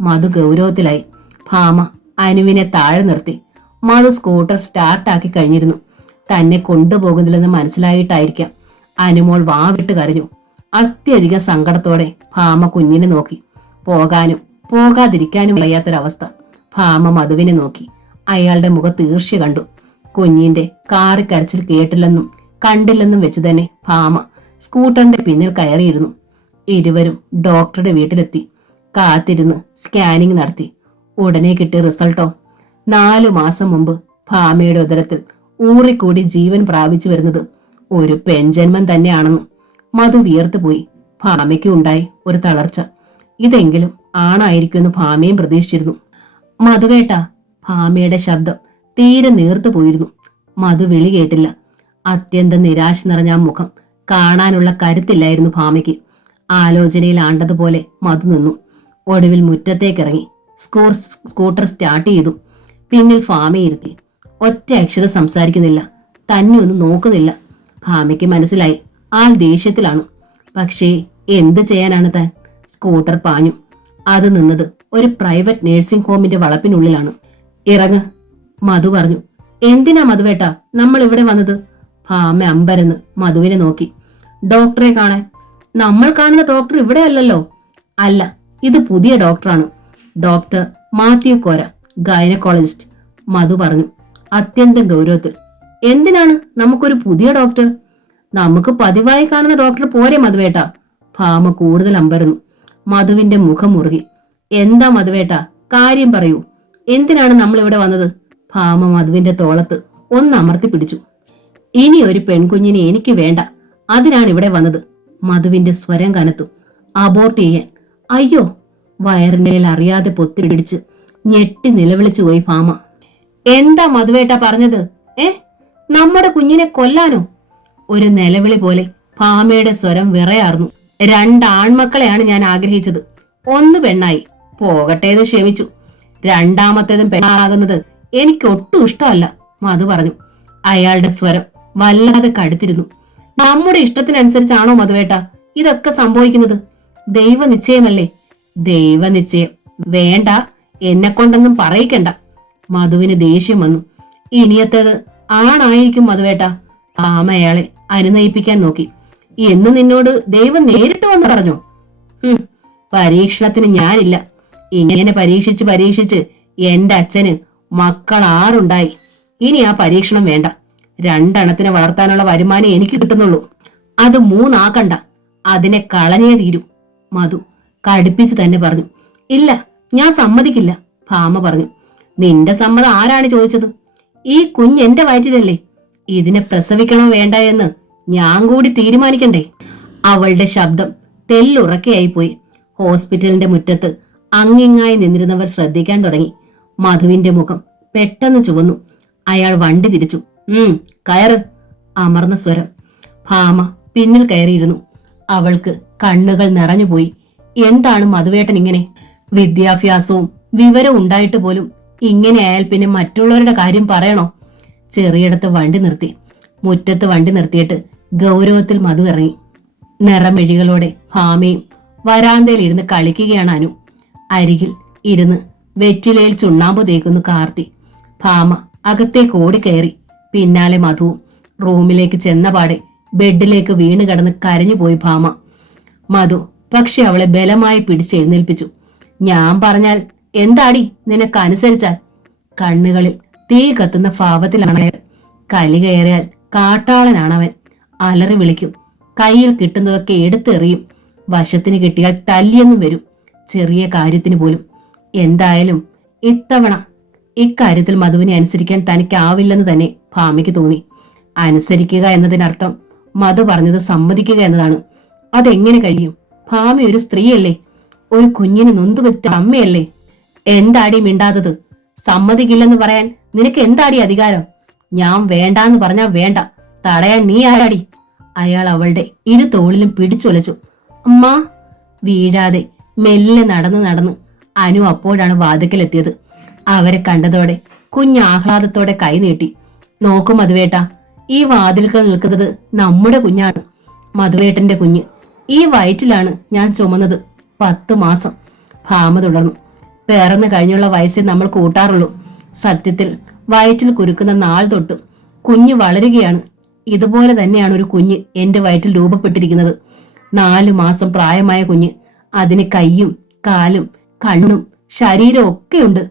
മധു ഗൗരവത്തിലായി. ഭാമ അനുവിനെ താഴെ നിർത്തി. മധു സ്കൂട്ടർ സ്റ്റാർട്ടാക്കി കഴിഞ്ഞിരുന്നു. തന്നെ കൊണ്ടുപോകുന്നില്ലെന്ന് മനസ്സിലായിട്ടായിരിക്കാം അനുമോൾ വാവിട്ട് കരഞ്ഞു. അത്യധികം സങ്കടത്തോടെ ഭാമ കുഞ്ഞിനെ നോക്കി. പോകാനും പോകാതിരിക്കാനും വയ്യാത്തൊരവസ്ഥ. ഭാമ മധുവിനെ നോക്കി. അയാളുടെ മുഖത്ത് ഈർഷ്യ കണ്ടു. കുഞ്ഞിന്റെ കാറിക്കരച്ചിൽ കേട്ടില്ലെന്നും കണ്ടില്ലെന്നും വെച്ച് തന്നെ ഭാമ സ്കൂട്ടറിന്റെ പിന്നിൽ കയറിയിരുന്നു. ഇരുവരും ഡോക്ടറുടെ വീട്ടിലെത്തി. കാത്തിരുന്ന് സ്കാനിങ് നടത്തി. ഉടനെ കിട്ടിയ റിസൾട്ടോ 4 മാസം മുമ്പ് ഭാമയുടെ ഉദരത്തിൽ ഊറിക്കൂടി ജീവൻ പ്രാപിച്ചു വരുന്നത് ഒരു പെൺജന്മം തന്നെയാണെന്ന് മധു വിയർത്തുപോയി. ഭാമയ്ക്കും ഉണ്ടായി ഒരു തളർച്ച. ഇതെങ്കിലും ആണായിരിക്കുമെന്ന് ഭാമയും പ്രതീക്ഷിച്ചിരുന്നു. മധുവേട്ട, ഭാമയുടെ ശബ്ദം തീരെ നീർത്തു പോയിരുന്നു. മധു വിളി കേട്ടില്ല. അത്യന്തം നിരാശ നിറഞ്ഞ മുഖം കാണാനുള്ള കരുത്തില്ലായിരുന്നു ഭാമയ്ക്ക്. ആലോചനയിൽ ആണ്ടതുപോലെ മധു നിന്നു. ഒടുവിൽ മുറ്റത്തേക്കിറങ്ങി സ്കൂട്ടർ സ്റ്റാർട്ട് ചെയ്തു. പിന്നിൽ ഭാമയിരുത്തി. ഒറ്റ അക്ഷരം സംസാരിക്കുന്നില്ല, തന്നെ ഒന്നും നോക്കുന്നില്ല. ഭാമയ്ക്ക് മനസ്സിലായി ആൾ ദേഷ്യത്തിലാണ്. പക്ഷേ എന്ത് ചെയ്യാനാണ് താൻ? സ്കൂട്ടർ പാഞ്ഞു. അത് നിന്നത് ഒരു പ്രൈവറ്റ് നഴ്സിംഗ് ഹോമിന്റെ വളപ്പിനുള്ളിലാണ്. ഇറങ്ങ്, മധു പറഞ്ഞു. എന്തിനാ മധുവേട്ടാ നമ്മൾ ഇവിടെ വന്നത്? ഭാമ അമ്പരന്ന് മധുവിനെ നോക്കി. ഡോക്ടറെ കാണാൻ. നമ്മൾ കാണുന്ന ഡോക്ടർ ഇവിടെ അല്ലല്ലോ. അല്ല, ഇത് പുതിയ ഡോക്ടറാണ്, ഡോക്ടർ മാത്യു കോര, ഗൈനക്കോളജിസ്റ്റ്, മധു പറഞ്ഞു അത്യന്തം ഗൗരവത്തിൽ. എന്തിനാണ് നമുക്കൊരു പുതിയ ഡോക്ടർ? നമുക്ക് പതിവായി കാണുന്ന ഡോക്ടർ പോരെ മധുവേട്ടാ? ഭാമ കൂടുതൽ അമ്പരന്നു. മധുവിന്റെ മുഖം മുറുകി. എന്താ മധുവേട്ടാ, കാര്യം പറയൂ. എന്തിനാണ് നമ്മൾ ഇവിടെ വന്നത്? ഭാമ മധുവിന്റെ തോളത്ത് ഒന്ന് അമർത്തി പിടിച്ചു. ഇനി ഒരു പെൺകുഞ്ഞിനെ എനിക്ക് വേണ്ട, അതിനാണ് ഇവിടെ വന്നത്. മധുവിന്റെ സ്വരം കനത്തു. അബോർട്ട് ചെയ്യാൻ. അയ്യോ! വയറിന്മേൽ അറിയാതെ പൊത്തിപ്പിടിച്ച് ഞെട്ടി നിലവിളിച്ചു പോയി ഭാമ. എന്താ മധുവേട്ട പറഞ്ഞത്? നമ്മുടെ കുഞ്ഞിനെ കൊല്ലാനോ? ഒരു നിലവിളി പോലെ ഭാമയുടെ സ്വരം വിറയാർന്നു. 2 ആൺമക്കളെയാണ് ഞാൻ ആഗ്രഹിച്ചത്. 1 പെണ്ണായി, പോകട്ടേന്ന് ക്ഷമിച്ചു. 2ാമത്തേതും പെണ്ണാകുന്നത് എനിക്ക് ഒട്ടും ഇഷ്ടമല്ല, മധു പറഞ്ഞു. അയാളുടെ സ്വരം വല്ലാതെ കടുത്തിരുന്നു. നമ്മുടെ ഇഷ്ടത്തിനനുസരിച്ചാണോ മധുവേട്ട ഇതൊക്കെ സംഭവിക്കുന്നത്? ദൈവനിശ്ചയമല്ലേ? ദൈവനിശ്ചയം വേണ്ട, എന്നെ കൊണ്ടൊന്നും പറയിക്കണ്ട. മധുവിന് ദേഷ്യം വന്നു. ഇനിയത്തേത് ആണായിരിക്കും മധുവേട്ട. ഭാമ അയാളെ അനുനയിപ്പിക്കാൻ നോക്കി. എന്ന് നിന്നോട് ദൈവം നേരിട്ട് വന്ന് പറഞ്ഞോ? പരീക്ഷണത്തിന് ഞാനില്ല. ഇങ്ങനെ പരീക്ഷിച്ച് എന്റെ അച്ഛന് മക്കൾ 6 ഉണ്ടായി. ഇനി ആ പരീക്ഷണം വേണ്ട. 2 എണ്ണത്തിനെ വളർത്താനുള്ള വരുമാനം എനിക്ക് കിട്ടുന്നുള്ളൂ. അത് 3 ആക്കണ്ട, അതിനെ കളഞ്ഞേ തീരൂ, മധു കടുപ്പിച്ച് തന്നെ പറഞ്ഞു. ഇല്ല, ഞാൻ സമ്മതിക്കില്ല, ഭാമ പറഞ്ഞു. നിന്റെ സമ്മതം ആരാണ് ചോദിച്ചത്? ഈ കുഞ്ഞ് എന്റെ വയറ്റിലല്ലേ. ഇതിനെ പ്രസവിക്കണോ വേണ്ട എന്ന് ഞാൻ കൂടി തീരുമാനിക്കണ്ടേ? അവളുടെ ശബ്ദം തെല്ലുറക്കെയായിപ്പോയി. ഹോസ്പിറ്റലിന്റെ മുറ്റത്ത് അങ്ങിങ്ങായി നിന്നിരുന്നവർ ശ്രദ്ധിക്കാൻ തുടങ്ങി. മധുവിന്റെ മുഖം പെട്ടെന്ന് ചുവന്നു. അയാൾ വണ്ടി തിരിച്ചു. കയറ്, അമർന്ന സ്വരം. ഭാമ പിന്നിൽ കയറിയിരുന്നു. അവൾക്ക് കണ്ണുകൾ നിറഞ്ഞുപോയി. എന്താണ് മധുവേട്ടൻ ഇങ്ങനെ? വിദ്യാഭ്യാസവും വിവരവും ഉണ്ടായിട്ട് പോലും ഇങ്ങനെ ആയാൽ പിന്നെ മറ്റുള്ളവരുടെ കാര്യം പറയണോ? ചെറിയിടത്ത് വണ്ടി നിർത്തി. മുറ്റത്ത് വണ്ടി നിർത്തിയിട്ട് ഗൗരവത്തിൽ മധു ഇറങ്ങി. നിറമെഴികളോടെ ഭാമയും വരാന്തയിൽ ഇരുന്ന് കളിക്കുകയാണ് അനു. അരികിൽ ഇരുന്ന് വെറ്റിലയിൽ ചുണ്ണാമ്പ് തേക്കുന്നു കാർത്തി. ഭാമ അകത്തേക്ക് ഓടിക്കയറി. പിന്നാലെ മധുവും. റൂമിലേക്ക് ചെന്നപാടെ ബെഡിലേക്ക് വീണ് കിടന്ന് കരഞ്ഞുപോയി ഭാമ. മധു പക്ഷെ അവളെ ബലമായി പിടിച്ചെഴുന്നേൽപ്പിച്ചു. ഞാൻ പറഞ്ഞാൽ എന്താടി നിനക്ക് അനുസരിച്ചാൽ? കണ്ണുകളിൽ തീ കത്തുന്ന ഭാവത്തിലാണ്. കലി കയറിയാൽ കാട്ടാളനാണവൻ. അലറി വിളിക്കും. കയ്യിൽ കിട്ടുന്നതൊക്കെ എടുത്തെറിയും. വശത്തിന് കിട്ടിയാൽ തല്ലിയെന്നും വരും, ചെറിയ കാര്യത്തിന് പോലും. എന്തായാലും ഇത്തവണ ഇക്കാര്യത്തിൽ മധുവിനെ അനുസരിക്കാൻ തനിക്കാവില്ലെന്ന് തന്നെ ഭാമയ്ക്ക് തോന്നി. അനുസരിക്കുക എന്നതിനർത്ഥം മധു പറഞ്ഞത് സമ്മതിക്കുക എന്നതാണ്. അതെങ്ങനെ കഴിയും? ഭാമ ഒരു സ്ത്രീയല്ലേ, ഒരു കുഞ്ഞിന് നൊന്തുപെറ്റ അമ്മയല്ലേ. എന്താടി മിണ്ടാത്തത്? സമ്മതിക്കില്ലെന്ന് പറയാൻ നിനക്ക് എന്താടി അധികാരം? ഞാൻ വേണ്ടാന്ന് പറഞ്ഞാ വേണ്ട, തടയാൻ നീ ആരാടി? അയാൾ അവളുടെ ഇരു തോളിലും പിടിച്ചുലച്ചു. അമ്മ. വീഴാതെ മെല്ലെ നടന്ന് അനു അപ്പോഴാണ് വാതിക്കലെത്തിയത്. അവരെ കണ്ടതോടെ കുഞ്ഞ് ആഹ്ലാദത്തോടെ കൈ നീട്ടി. നോക്കും മധുവേട്ട, ഈ വാതിൽക്കൽ നിൽക്കുന്നത് നമ്മുടെ കുഞ്ഞാണ്. മധുവേട്ടന്റെ കുഞ്ഞ്. ഈ വയറ്റിലാണ് ഞാൻ ചുമന്നത് 10 മാസം. ഭാമ തുടർന്നു. പിറന്നു കഴിഞ്ഞുള്ള വയസ്സേ നമ്മൾ കൂട്ടാറുള്ളൂ. സത്യത്തിൽ വയറ്റിൽ കുരുക്കുന്ന നാൾ തൊട്ട് കുഞ്ഞ് വളരുകയാണ്. ഇതുപോലെ തന്നെയാണ് ഒരു കുഞ്ഞ് എന്റെ വയറ്റിൽ രൂപപ്പെട്ടിരിക്കുന്നത്. 4 മാസം പ്രായമായ കുഞ്ഞ്. അതിന് കൈയും കാലും കണ്ണും ശരീരവും ഒക്കെയുണ്ട്.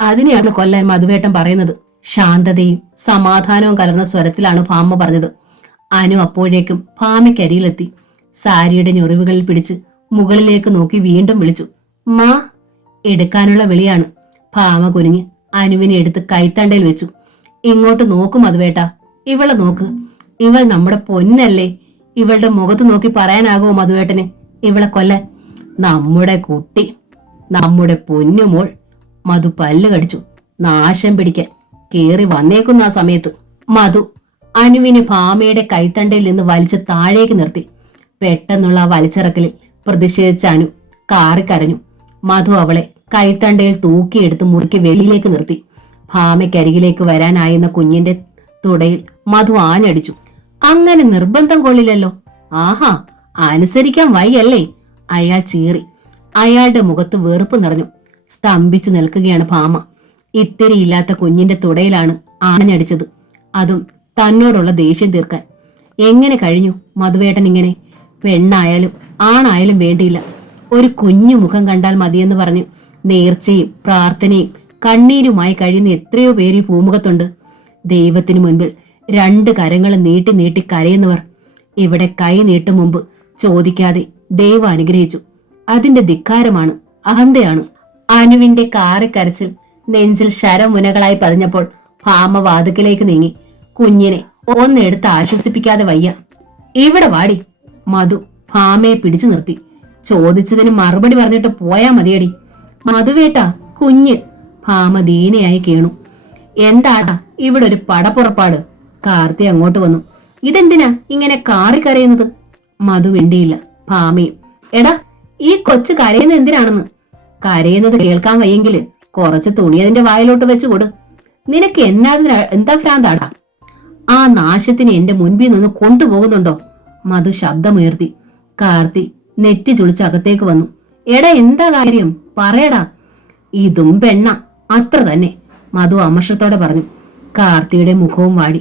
അതിനെയാണ് കൊല്ലാൻ മധുവേട്ടൻ പറയുന്നത്. ശാന്തതയും സമാധാനവും കലർന്ന സ്വരത്തിലാണ് ഭാമ പറഞ്ഞത്. അനു അപ്പോഴേക്കും ഭാമയ്ക്കരിയിലെത്തി. സാരിയുടെ ഞൊറിവുകളിൽ പിടിച്ച് മുകളിലേക്ക് നോക്കി വീണ്ടും വിളിച്ചു. മാ. എടുക്കാനുള്ള വിളിയാണ്. ഭാമ കുനിഞ്ഞ് അനുവിനെ എടുത്ത് കൈത്തണ്ടയിൽ വെച്ചു. ഇങ്ങോട്ട് നോക്കും മധുവേട്ട, ഇവളെ നോക്ക്. ഇവൾ നമ്മുടെ പൊന്നല്ലേ. ഇവളുടെ മുഖത്ത് നോക്കി പറയാനാകുമോ മധുവേട്ടന് ഇവളെ കൊല്ലാൻ? നമ്മുടെ കുട്ടി, നമ്മുടെ പൊന്നുമോൾ. മധു പല്ല് കടിച്ചു. നാശം പിടിക്കാൻ കേറി വന്നേക്കുന്ന ആ സമയത്ത് മധു അനുവിനെ ഭാമയുടെ കൈത്തണ്ടയിൽ നിന്ന് വലിച്ച് താഴേക്ക് നിർത്തി. പെട്ടെന്നുള്ള ആ വലിച്ചിറക്കലിൽ പ്രതിഷേധിച്ച അനു കാറിക്കരഞ്ഞു. മധു അവളെ കൈത്തണ്ടയിൽ തൂക്കിയെടുത്ത് മുറുക്കി വെളിയിലേക്ക് നിർത്തി. ഭാമയ്ക്കരികിലേക്ക് വരാനായിരുന്ന കുഞ്ഞിന്റെ തുടയിൽ മധു ആഞ്ഞടിച്ചു. അങ്ങനെ നിർബന്ധം കൊള്ളില്ലല്ലോ. ആഹാ, അനുസരിക്കാൻ വയ്യല്ലേ? അയാൾ ചീറി. അയാളുടെ മുഖത്ത് വെറുപ്പ് നിറഞ്ഞു. സ്തംഭിച്ചു നിൽക്കുകയാണ് ഭാമ. ഇത്തിരിയില്ലാത്ത കുഞ്ഞിന്റെ തുടയിലാണ് ആഞ്ഞടിച്ചത്, അതും തന്നോടുള്ള ദേഷ്യം തീർക്കാൻ. എങ്ങനെ കഴിഞ്ഞു മധുവേട്ടൻ ഇങ്ങനെ? പെണ്ണായാലും ആണായാലും വേണ്ടിയില്ല, ഒരു കുഞ്ഞു മുഖം കണ്ടാൽ മതിയെന്ന് പറഞ്ഞു നേർച്ചയും പ്രാർത്ഥനയും കണ്ണീരുമായി കഴിയുന്ന എത്രയോ പേര് ഈ ഭൂമുഖത്തുണ്ട്. ദൈവത്തിനു മുൻപിൽ 2 കരങ്ങളും നീട്ടി നീട്ടി കരയുന്നവർ. ഇവിടെ കൈ നീട്ടും മുമ്പ് ചോദിക്കാതെ ദൈവം അനുഗ്രഹിച്ചു. അതിന്റെ ധിക്കാരമാണ്, അഹന്തയാണ്. അനുവിന്റെ കാറിക്കരച്ചിൽ നെഞ്ചിൽ ശരമുനകളായി പതിഞ്ഞപ്പോൾ ഭാമ വാതുക്കലേക്ക് നീങ്ങി. കുഞ്ഞിനെ ഒന്നെടുത്ത് ആശ്വസിപ്പിക്കാതെ വയ്യ. ഇവിടെ വാടി. മധു ഭാമയെ പിടിച്ചു നിർത്തി. ചോദിച്ചതിന് മറുപടി പറഞ്ഞിട്ട് പോയാ മതിയടി. മധുവേട്ടാ, കുഞ്ഞ്. ഭാമ ദീനയായി കേണു. എന്താടാ ഇവിടെ ഒരു പടപ്പുറപ്പാട്? കാർത്തി അങ്ങോട്ട് വന്നു. ഇതെന്തിനാ ഇങ്ങനെ കാറിക്കരയുന്നത്? മധു മിണ്ടിയില്ല. ഭാമയും. എടാ, ഈ കൊച്ചു കരയുന്നത് എന്തിനാണെന്ന്? കരയുന്നത് കേൾക്കാൻ വയ്യെങ്കില് കുറച്ച് തുണി അതിന്റെ വായിലോട്ട് വെച്ചു കൊടു. നിനക്ക് എന്താ ഭ്രാന്താടാ? ആ നാശത്തിന് എന്റെ മുൻപിൽ നിന്ന് കൊണ്ടുപോകുന്നുണ്ടോ? മധു ശബ്ദമുയർത്തി. കാർത്തി നെറ്റി ചുളിച്ച് അകത്തേക്ക് വന്നു. എടാ, എന്താ കാര്യം? പറയടാ. ഇതും പെണ്ണ, അത്ര തന്നെ, മധു അമർഷത്തോടെ പറഞ്ഞു. കാർത്തിയുടെ മുഖവും വാടി.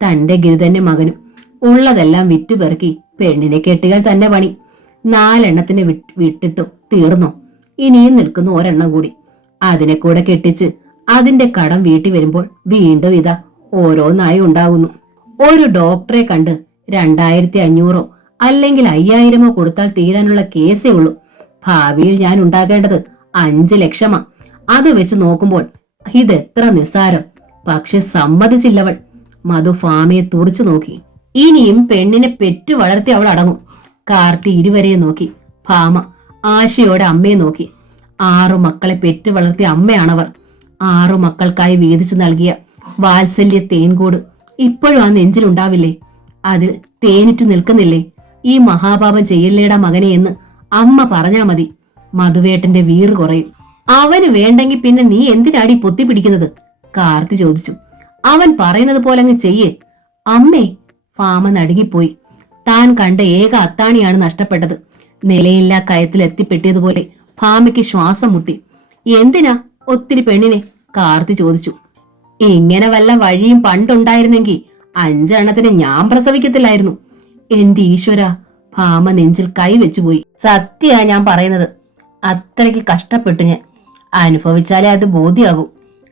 തന്റെ ഗിരിതന്റെ മകനും ഉള്ളതെല്ലാം വിറ്റുപെറുക്കി പെണ്ണിനെ കെട്ടിയാൽ തന്നെ പണി. 4 എണ്ണത്തിന് വിട്ടിട്ടു തീർന്നോ? ഇനിയും നിൽക്കുന്നു ഒരെണ്ണം കൂടി. അതിനെ കൂടെ കെട്ടിച്ച് അതിന്റെ കടം വീട്ടി വരുമ്പോൾ വീണ്ടും ഇതാ ഓരോന്നായി ഉണ്ടാകുന്നു. ഒരു ഡോക്ടറെ കണ്ട് 2500 അല്ലെങ്കിൽ 5000 കൊടുത്താൽ തീരാനുള്ള കേസേ ഉള്ളൂ. ഭാവിയിൽ ഞാൻ ഉണ്ടാക്കേണ്ടത് 5 ലക്ഷമാ. അത് വെച്ച് നോക്കുമ്പോൾ ഇതെത്ര നിസ്സാരം. പക്ഷെ സമ്മതിച്ചില്ലവൾ. മധു ഭാമയെ തുറച്ചു നോക്കി. ഇനിയും പെണ്ണിനെ പെറ്റു വളർത്തി അവൾ അടങ്ങും. കാർത്തി ഇരുവരെയും നോക്കി. ഭാമ ആശയോടെ അമ്മയെ നോക്കി. 6 മക്കളെ പെറ്റു വളർത്തിയ അമ്മയാണവർ. 6 മക്കൾക്കായി വീതിച്ചു നൽകിയ വാത്സല്യ തേൻകൂട് ഇപ്പോഴും ആ നെഞ്ചിലുണ്ടാവില്ലേ? അതിൽ തേനിറ്റു നിൽക്കുന്നില്ലേ? ഈ മഹാപാപം ചെയ്യല്ലേടാ മകനെ എന്ന് അമ്മ പറഞ്ഞാ മതി. മധുവേട്ടന്റെ വീറ് കുറയും. അവന് വേണ്ടെങ്കിൽ പിന്നെ നീ എന്തിനാടി പൊത്തിപ്പിടിക്കുന്നത്? കാർത്തി ചോദിച്ചു. അവൻ പറയുന്നത് പോലെ അങ്ങ് ചെയ്യേ. അമ്മേ. ഭാമ നടുങ്ങിപ്പോയി. താൻ കണ്ട ഏക അത്താണിയാണ് നഷ്ടപ്പെട്ടത്. നിലയില്ലാ കയത്തിൽ എത്തിപ്പെട്ടിയതുപോലെ ഭാമയ്ക്ക് ശ്വാസം മുട്ടി. എന്തിനാ ഒത്തിരി പെണ്ണിനെ? കാർത്തി ചോദിച്ചു. ഇങ്ങനെ വല്ല വഴിയും പണ്ടുണ്ടായിരുന്നെങ്കിൽ 5 എണ്ണത്തിന് ഞാൻ പ്രസവിക്കത്തില്ലായിരുന്നു. എന്റെ ഈശ്വര. ഭാമ നെഞ്ചിൽ കൈവെച്ചുപോയി. സത്യാ ഞാൻ പറയുന്നത്. അത്രയ്ക്ക് കഷ്ടപ്പെട്ടു ഞാൻ. അനുഭവിച്ചാലേ അത് ബോധ്യാകൂ.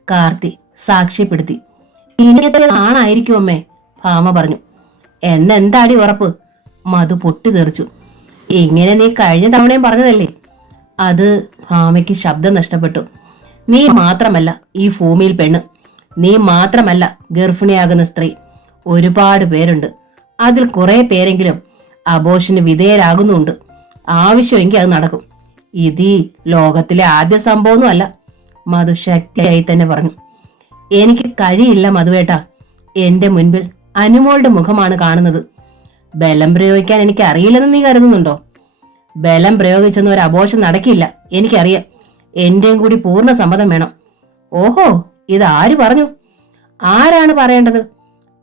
കാർത്തി സാക്ഷ്യപ്പെടുത്തി. ഇനിയത്തെ ആണായിരിക്കും അമ്മേ, ഭാമ പറഞ്ഞു. എന്നെന്താടി ഉറപ്പ്? മധു പൊട്ടിത്തെറിച്ചു. ഇങ്ങനെ നീ കഴിഞ്ഞ തവണയും പറഞ്ഞതല്ലേ? അത് ഭാമയ്ക്ക് ശബ്ദം നഷ്ടപ്പെട്ടു. നീ മാത്രമല്ല ഈ ഭൂമിയിൽ പെണ്ണ്. നീ മാത്രമല്ല ഗർഭിണിയാകുന്ന സ്ത്രീ. ഒരുപാട് പേരുണ്ട്. അതിൽ കുറെ പേരെങ്കിലും അബോഷന് വിധേയരാകുന്നുണ്ട്. ആവശ്യമെങ്കിൽ അത് നടക്കും. ഇത് ലോകത്തിലെ ആദ്യ സംഭവമൊന്നുമല്ല, മധു ശക്തിയായി തന്നെ പറഞ്ഞു. എനിക്ക് കഴിയില്ല മധുവേട്ട. എന്റെ മുൻപിൽ അനുമോളുടെ മുഖമാണ് കാണുന്നത്. ബലം പ്രയോഗിക്കാൻ എനിക്ക് അറിയില്ലെന്ന് നീ കരുതുന്നുണ്ടോ? ബലം പ്രയോഗിച്ചൊന്നും ഒരു അബോഷം നടക്കില്ല, എനിക്കറിയാം. എന്റെയും കൂടി പൂർണ്ണ സമ്മതം വേണം. ഓഹോ, ഇതാര് പറഞ്ഞു? ആരാണ് പറയേണ്ടത്?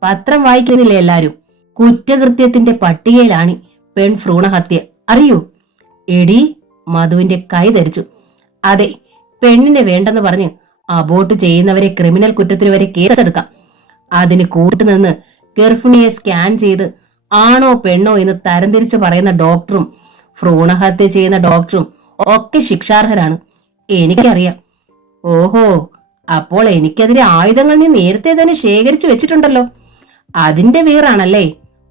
പത്രം വായിക്കുന്നില്ലേ എല്ലാരും? കുറ്റകൃത്യത്തിന്റെ പട്ടികയിലാണ് പെൺഭ്രൂണഹത്യ, അറിയൂ? എടി, മധുവിന്റെ കൈ ധരിച്ചു. അതെ, പെണ്ണിനെ വേണ്ടെന്ന് പറഞ്ഞ് അബോർട്ട് ചെയ്യുന്നവരെ ക്രിമിനൽ കുറ്റത്തിന് വരെ കേസെടുക്കാം. അതിന് കൂട്ടുനിന്ന് ഗർഭിണിയെ സ്കാൻ ചെയ്ത് ആണോ പെണ്ണോ എന്ന് തരംതിരിച്ച് പറയുന്ന ഡോക്ടറും ഭ്രൂണഹത്യ ചെയ്യുന്ന ഡോക്ടറും ഒക്കെ ശിക്ഷാർഹരാണ്, എനിക്കറിയാം. ഓഹോ, അപ്പോൾ എനിക്കെതിരെ ആയുധങ്ങൾ നീ നേരത്തെ തന്നെ ശേഖരിച്ചു വെച്ചിട്ടുണ്ടല്ലോ. അതിന്റെ വീറാണല്ലേ?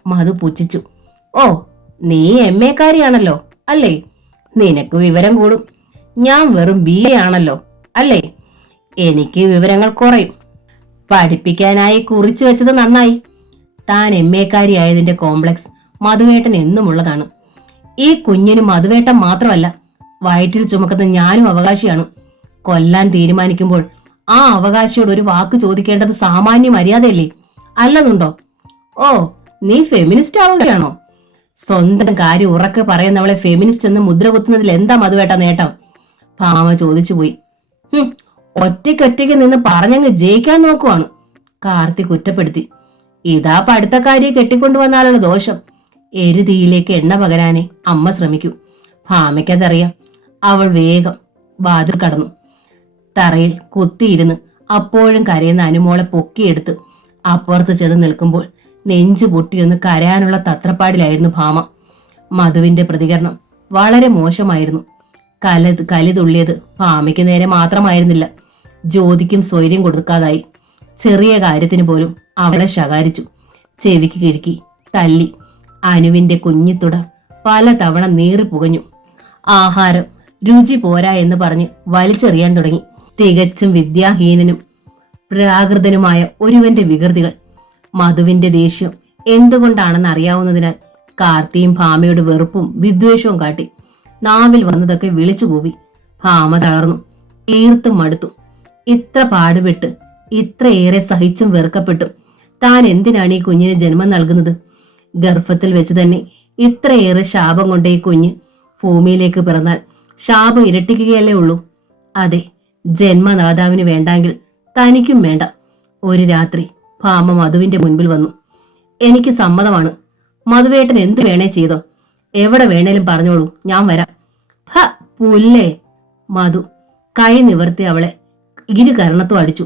മധു പുച്ഛിച്ചു. ഓ, നീ MA കാരിയാണല്ലോ അല്ലേ? നിനക്ക് വിവരം കൂടും. ഞാൻ വെറും BA ആണല്ലോ അല്ലേ? എനിക്ക് വിവരങ്ങൾ കുറയും. പഠിപ്പിക്കാനായി കുറിച്ചു വെച്ചത് നന്നായി. താൻ MA കാരിയായതിന്റെ കോംപ്ലക്സ് മധുവേട്ടൻ എന്നുമുള്ളതാണ്. ഈ കുഞ്ഞിന് മധുവേട്ടൻ മാത്രമല്ല, വയറ്റിൽ ചുമക്കുന്ന ഞാനും അവകാശിയാണ്. കൊല്ലാൻ തീരുമാനിക്കുമ്പോൾ ആ അവകാശിയോട് ഒരു വാക്ക് ചോദിക്കേണ്ടത് സാമാന്യ മര്യാദയല്ലേ? അല്ലെന്നുണ്ടോ? ഓ, നീ ഫെമിനിസ്റ്റ് ആവുകയാണോ? സ്വന്തം കാര്യം ഉറക്കെ പറയുന്നവളെ ഫെമിനിസ്റ്റ് എന്ന് മുദ്ര കുത്തുന്നതിൽ എന്താ മധുവേട്ട നേട്ടം? ഭാമ ചോദിച്ചുപോയി. ഒറ്റയ്ക്കൊറ്റയ്ക്ക് നിന്ന് പറഞ്ഞങ്ങ് ജയിക്കാൻ നോക്കുവാണ്, കാർത്തി കുറ്റപ്പെടുത്തി. ഇതാ പഠിത്തക്കാരിയെ കെട്ടിക്കൊണ്ടുവന്നാലുള്ള ദോഷം. എരുതിയിലേക്ക് എണ്ണ പകരാനേ അമ്മ ശ്രമിക്കൂ. ഭാമയ്ക്കതറിയാം. അവൾ വേഗം വാതിൽ കടന്നു. തറയിൽ കുത്തിയിരുന്ന് അപ്പോഴും കരയുന്ന അനുമോളെ പൊക്കിയെടുത്ത് അപ്പുറത്ത് ചെന്ന് നിൽക്കുമ്പോൾ നെഞ്ചു പൊട്ടിയൊന്ന് കരയാനുള്ള തത്രപ്പാടിലായിരുന്നു ഭാമ. മധുവിന്റെ പ്രതികരണം വളരെ മോശമായിരുന്നു. കലിതുള്ളിയത് ഭാമയ്ക്ക് നേരെ മാത്രമായിരുന്നില്ല, ജ്യോതിക്കും സ്വൈര്യം കൊടുക്കാതായി. ചെറിയ കാര്യത്തിന് പോലും അവളെ ശകാരിച്ചു, ചെവിക്ക് കിഴുക്കി, തല്ലി. അനുവിന്റെ കുഞ്ഞിത്തുട പല തവണ നീറി പുകഞ്ഞു. ആഹാരം രുചി പോരാ എന്ന് പറഞ്ഞ് വലിച്ചെറിയാൻ തുടങ്ങി. തികച്ചും വിദ്യാഹീനനും പ്രാകൃതനുമായ ഒരുവന്റെ വികൃതികൾ. മധുവിന്റെ ദേഷ്യം എന്തുകൊണ്ടാണെന്ന് അറിയാവുന്നതിനാൽ കാർത്തിയും ഭാമയോട് വെറുപ്പും വിദ്വേഷവും കാട്ടി. നാവിൽ വന്നതൊക്കെ വിളിച്ചു കൂവി. ഭാമ തളർന്നു, തീർത്തും മടുത്തു. ഇത്ര പാടുപെട്ട്, ഇത്രയേറെ സഹിച്ചും വെറുക്കപ്പെട്ടും താൻ എന്തിനാണ് ഈ കുഞ്ഞിന് ജന്മം നൽകുന്നത്? ഗർഭത്തിൽ വെച്ച് തന്നെ ഇത്രയേറെ ശാപം കൊണ്ട് ഈ കുഞ്ഞ് ഭൂമിയിലേക്ക് പിറന്നാൽ ശാപം ഇരട്ടിക്കുകയല്ലേ ഉള്ളൂ. അതെ, ജന്മദാതാവിന് വേണ്ടെങ്കിൽ തനിക്കും വേണ്ട. ഒരു രാത്രി ഭാമ മധുവിന്റെ മുൻപിൽ വന്നു. എനിക്ക് സമ്മതമാണ്. മധുവേട്ടൻ എന്തു വേണേ ചെയ്തോ, എവിടെ വേണേലും പറഞ്ഞോളൂ, ഞാൻ വരാം. ഹ പുല്ലേ! മധു കൈ നിവർത്തി അവളെ ഇരു കരണത്തും അടിച്ചു.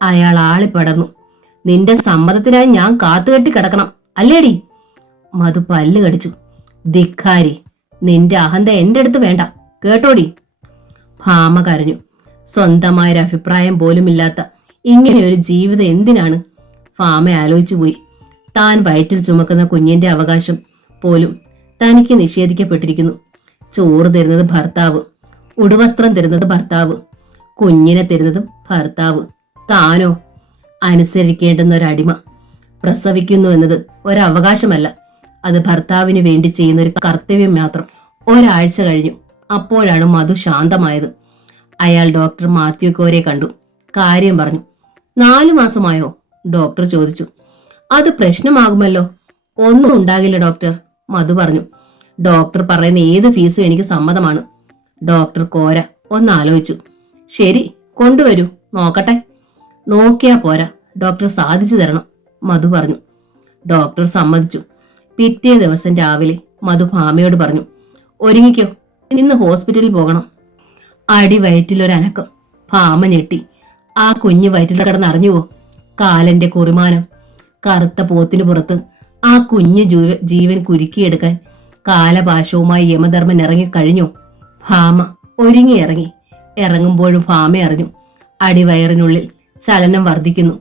അയാൾ ആളിപ്പടർന്നു. നിന്റെ സമ്മതത്തിനായി ഞാൻ കാത്തുകെട്ടി കിടക്കണം അല്ലേടി? മധു പല്ല് കടിച്ചു. ധിക്കാരി, നിന്റെ അഹന്ത എന്റെ അടുത്ത് വേണ്ട കേട്ടോടി. ഭാമ കരഞ്ഞു. സ്വന്തമായൊരു അഭിപ്രായം പോലുമില്ലാത്ത ഇങ്ങനെ ഒരു ജീവിതം എന്തിനാണ്? ഭാമ ആലോചിച്ചു പോയി. താൻ വയറ്റിൽ ചുമക്കുന്ന കുഞ്ഞിന്റെ അവകാശം പോലും തനിക്ക് നിഷേധിക്കപ്പെട്ടിരിക്കുന്നു. ചോറ് തരുന്നത് ഭർത്താവ്, ഉടുവസ്ത്രം തരുന്നത് ഭർത്താവ്, കുഞ്ഞിനെ തരുന്നതും ഭർത്താവ്. താനോ അനുസരിക്കേണ്ടുന്ന ഒരടിമ. പ്രസവിക്കുന്നു എന്നത് ഒരവകാശമല്ല, അത് ഭർത്താവിന് വേണ്ടി ചെയ്യുന്ന ഒരു കർത്തവ്യം മാത്രം. ഒരാഴ്ച കഴിഞ്ഞു. അപ്പോഴാണ് മധു ശാന്തമായത്. അയാൾ ഡോക്ടർ മാത്യു കോരെ കണ്ടു. കാര്യം പറഞ്ഞു. 4 മാസമായോ? ഡോക്ടർ ചോദിച്ചു. അത് പ്രശ്നമാകുമല്ലോ. ഒന്നും ഉണ്ടാകില്ല ഡോക്ടർ, മധു പറഞ്ഞു. ഡോക്ടർ പറയുന്ന ഏത് ഫീസും എനിക്ക് സമ്മതമാണ്. ഡോക്ടർ കോര ഒന്നാലോചിച്ചു. ശരി, കൊണ്ടുവരൂ, നോക്കട്ടെ. നോക്കിയാ പോരാ, ഡോക്ടർ സാധിച്ചു തരണം, മധു പറഞ്ഞു. ഡോക്ടർ സമ്മതിച്ചു. പിറ്റേ ദിവസം രാവിലെ മധു ഭാമയോട് പറഞ്ഞു, ഒരുങ്ങിക്കോ, ഇന്ന് ഹോസ്പിറ്റലിൽ പോകണം. അടിവയറ്റിലൊരനക്കം. ഭാമ ഞെട്ടി. ആ കുഞ്ഞ് വയറ്റിൽ കിടന്നറിഞ്ഞുവോ? കാലന്റെ കുറിമാനം. കറുത്ത പോത്തിനു പുറത്ത് ആ കുഞ്ഞു ജീവൻ കുരുക്കിയെടുക്കാൻ കാലപാശവുമായി യമധർമ്മൻ ഇറങ്ങിക്കഴിഞ്ഞോ? ഭാമ ഒരുങ്ങി ഇറങ്ങി. ഇറങ്ങുമ്പോഴും ഭാമ അറിഞ്ഞു, അടിവയറിനുള്ളിൽ ചലനം വർദ്ധിക്കുന്നു.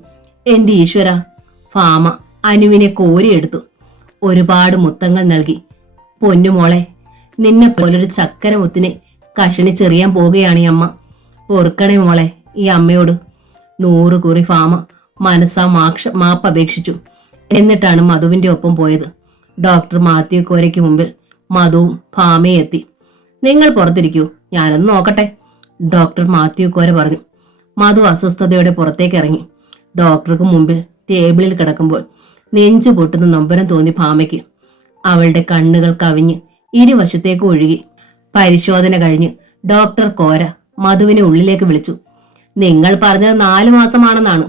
എന്റെ ഈശ്വര! ഭാമ അനുവിനെ കോരിയെടുത്തു. ഒരുപാട് മുത്തങ്ങൾ നൽകി. പൊന്നുമോളെ, നിന്നെ പോലൊരു ചക്കര മുത്തിനെ കഷണിച്ചെറിയാൻ പോകുകയാണ് ഈ അമ്മ. പൊറുക്കണേ മോളെ ഈ അമ്മയോട്. 100 കുറി ഭാമ മനസ്സാ മാപ്പപേക്ഷിച്ചു. എന്നിട്ടാണ് മധുവിന്റെ ഒപ്പം പോയത്. ഡോക്ടർ മാത്യു കോരയ്ക്ക് മുമ്പിൽ മധുവും ഭാമയും എത്തി. നിങ്ങൾ പുറത്തിരിക്കൂ, ഞാനൊന്ന് നോക്കട്ടെ, ഡോക്ടർ മാത്യു കോര പറഞ്ഞു. മധു അസ്വസ്ഥതയോടെ പുറത്തേക്ക് ഇറങ്ങി. ഡോക്ടർക്ക് മുമ്പിൽ ടേബിളിൽ കിടക്കുമ്പോൾ നെഞ്ചു പൊട്ടുന്ന നൊമ്പരം തോന്നി ഭാമയ്ക്ക്. അവളുടെ കണ്ണുകൾ കവിഞ്ഞ് ഇരുവശത്തേക്ക് ഒഴുകി. പരിശോധന കഴിഞ്ഞ് ഡോക്ടർ കോര മധുവിനെ ഉള്ളിലേക്ക് വിളിച്ചു. നിങ്ങൾ പറഞ്ഞത് 4 മാസമാണെന്നാണ്.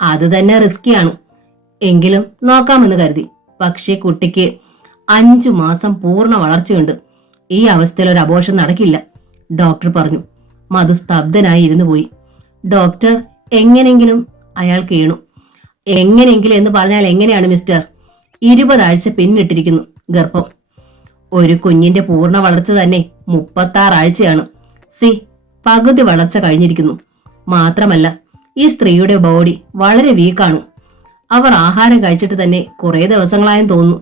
അത് തന്നെ റിസ്കിയാണ്. എങ്കിലും നോക്കാമെന്ന് കരുതി. പക്ഷേ കുട്ടിക്ക് 5 മാസം പൂർണ്ണ വളർച്ചയുണ്ട്. ഈ അവസ്ഥയിൽ ഒരു അബോർഷൻ നടക്കില്ല, ഡോക്ടർ പറഞ്ഞു. മധു സ്തബ്ധനായി ഇരുന്നു പോയി. ഡോക്ടർ എങ്ങനെങ്കിലും അയാൾ കേണു. എങ്ങനെയെങ്കിലും എന്ന് പറഞ്ഞാൽ എങ്ങനെയാണ് മിസ്റ്റർ? 20 ആഴ്ച പിന്നിട്ടിരിക്കുന്നു ഗർഭം. ഒരു കുഞ്ഞിന്റെ പൂർണ്ണ വളർച്ച തന്നെ 36 ആഴ്ചയാണ്. പകുതി വളർച്ച കഴിഞ്ഞിരിക്കുന്നു. മാത്രമല്ല, ഈ സ്ത്രീയുടെ ബോഡി വളരെ വീക്കാണ്. അവർ ആഹാരം കഴിച്ചിട്ട് തന്നെ കുറെ ദിവസങ്ങളായെന്ന് തോന്നുന്നു.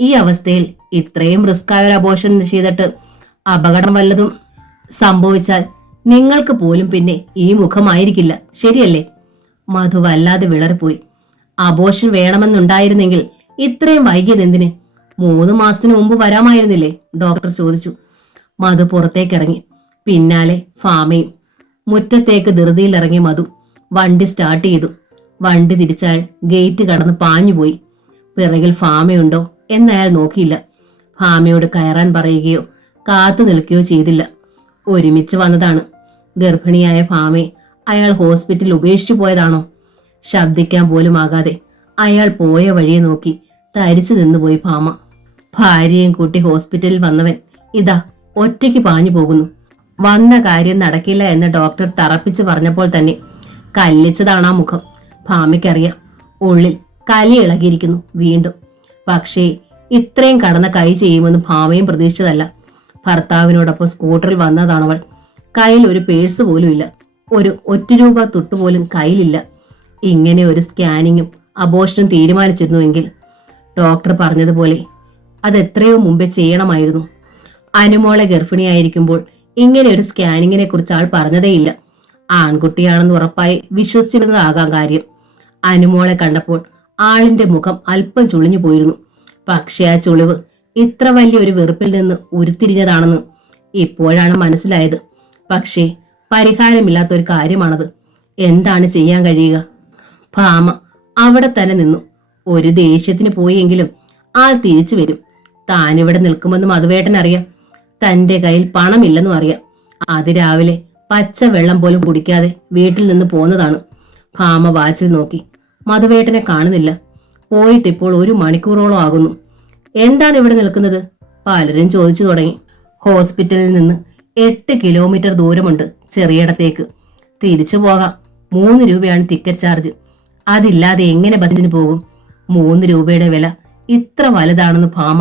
ഈ അവസ്ഥയിൽ ഇത്രയും റിസ്ക് ആയ ഒരു അബോർഷൻ ചെയ്തിട്ട് അപകടം വല്ലതും സംഭവിച്ചാൽ നിങ്ങൾക്ക് പോലും പിന്നെ ഈ മുഖമായിരിക്കില്ല, ശരിയല്ലേ? മധു വല്ലാതെ വിളറിപ്പോയി. അബോർഷൻ വേണമെന്നുണ്ടായിരുന്നെങ്കിൽ ഇത്രയും വൈകിയത് എന്തിന്? 3 മാസത്തിന് മുമ്പ് വരാമായിരുന്നില്ലേ? ഡോക്ടർ ചോദിച്ചു. മധു പുറത്തേക്കിറങ്ങി. പിന്നാലെ ഫാമയും. മുറ്റത്തേക്ക് ധൃതിയിൽ ഇറങ്ങി മധു വണ്ടി സ്റ്റാർട്ട് ചെയ്തു. വണ്ടി തിരിച്ചാൽ ഗേറ്റ് കടന്ന് പാഞ്ഞുപോയി. പിറകിൽ ഫാമയുണ്ടോ എന്നയാൾ നോക്കിയില്ല. ഫാമയോട് കയറാൻ പറയുകയോ കാത്തു നിൽക്കുകയോ ചെയ്തില്ല. ഒരുമിച്ച് വന്നതാണ്. ഗർഭിണിയായ ഫാമയെ അയാൾ ഹോസ്പിറ്റലിൽ ഉപേക്ഷിച്ചു പോയതാണോ? ശബ്ദിക്കാൻ പോലും ആകാതെ അയാൾ പോയ വഴിയെ നോക്കി തരിച്ചു നിന്നുപോയി ഭാമ. ഭാര്യയും കൂട്ടി ഹോസ്പിറ്റലിൽ വന്നവൻ ഇതാ ഒറ്റയ്ക്ക് പാഞ്ഞു പോകുന്നു. വന്ന കാര്യം നടക്കില്ല എന്ന് ഡോക്ടർ തറപ്പിച്ച് പറഞ്ഞപ്പോൾ തന്നെ കല്ലിച്ചതാണ് ആ മുഖം. ഭാമയ്ക്കറിയാം, ഉള്ളിൽ കലി ഇളകിയിരിക്കുന്നു വീണ്ടും. പക്ഷേ ഇത്രയും കടന്ന കൈ ചെയ്യുമെന്ന് ഭാമയും പ്രതീക്ഷിച്ചതല്ല. ഭർത്താവിനോടൊപ്പം സ്കൂട്ടറിൽ വന്നതാണവൾ. കയ്യിൽ ഒരു പേഴ്സ് പോലും ഇല്ല. ഒരു ₹1 തൊട്ടുപോലും കയ്യിലില്ല. ഇങ്ങനെ ഒരു സ്കാനിങ്ങും അബോർഷനും തീരുമാനിച്ചിരുന്നുവെങ്കിൽ ഡോക്ടർ പറഞ്ഞതുപോലെ അതെത്രയോ മുമ്പേ ചെയ്യണമായിരുന്നു. അനുമോളെ ഗർഭിണിയായിരിക്കുമ്പോൾ ഇങ്ങനെ ഒരു സ്കാനിങ്ങിനെ കുറിച്ച് ആൾ പറഞ്ഞതേയില്ല. ആൺകുട്ടിയാണെന്ന് ഉറപ്പായി വിശ്വസിച്ചിരുന്നതാകാം കാര്യം. അനുമോളെ കണ്ടപ്പോൾ ആളിന്റെ മുഖം അല്പം ചുളിഞ്ഞു പോയിരുന്നു. പക്ഷെ ആ ചുളിവ് ഇത്ര വലിയൊരു വെറുപ്പിൽ നിന്ന് ഉരുത്തിരിഞ്ഞതാണെന്ന് ഇപ്പോഴാണ് മനസ്സിലായത്. പക്ഷേ പരിഹാരമില്ലാത്തൊരു കാര്യമാണത്. എന്താണ് ചെയ്യാൻ കഴിയുക? ഭാമ അവിടെ തന്നെ നിന്നു. ഒരു ദേഷ്യത്തിന് പോയെങ്കിലും ആൾ തിരിച്ചു വരും. താനിവിടെ നിൽക്കുമെന്ന് മധുവേട്ടൻ അറിയാം. തന്റെ കയ്യിൽ പണമില്ലെന്നും അറിയാം. അതിരാവിലെ പച്ചവെള്ളം പോലും കുടിക്കാതെ വീട്ടിൽ നിന്ന് പോന്നതാണ്. ഭാമ വാച്ചിൽ നോക്കി. മധുവേട്ടനെ കാണുന്നില്ല. പോയിട്ടിപ്പോൾ 1 മണിക്കൂറോളം ആകുന്നു. എന്താണ് ഇവിടെ നിൽക്കുന്നത്? പലരും ചോദിച്ചു തുടങ്ങി. ഹോസ്പിറ്റലിൽ നിന്ന് 8 കിലോമീറ്റർ ദൂരമുണ്ട് ചെറിയിടത്തേക്ക്. തിരിച്ചു പോകാം. 3 രൂപയാണ് ടിക്കറ്റ് ചാർജ്. അതില്ലാതെ എങ്ങനെ ബസ്സിന് പോകും? 3 രൂപയുടെ വില ഇത്ര വലുതാണെന്ന് ഭാമ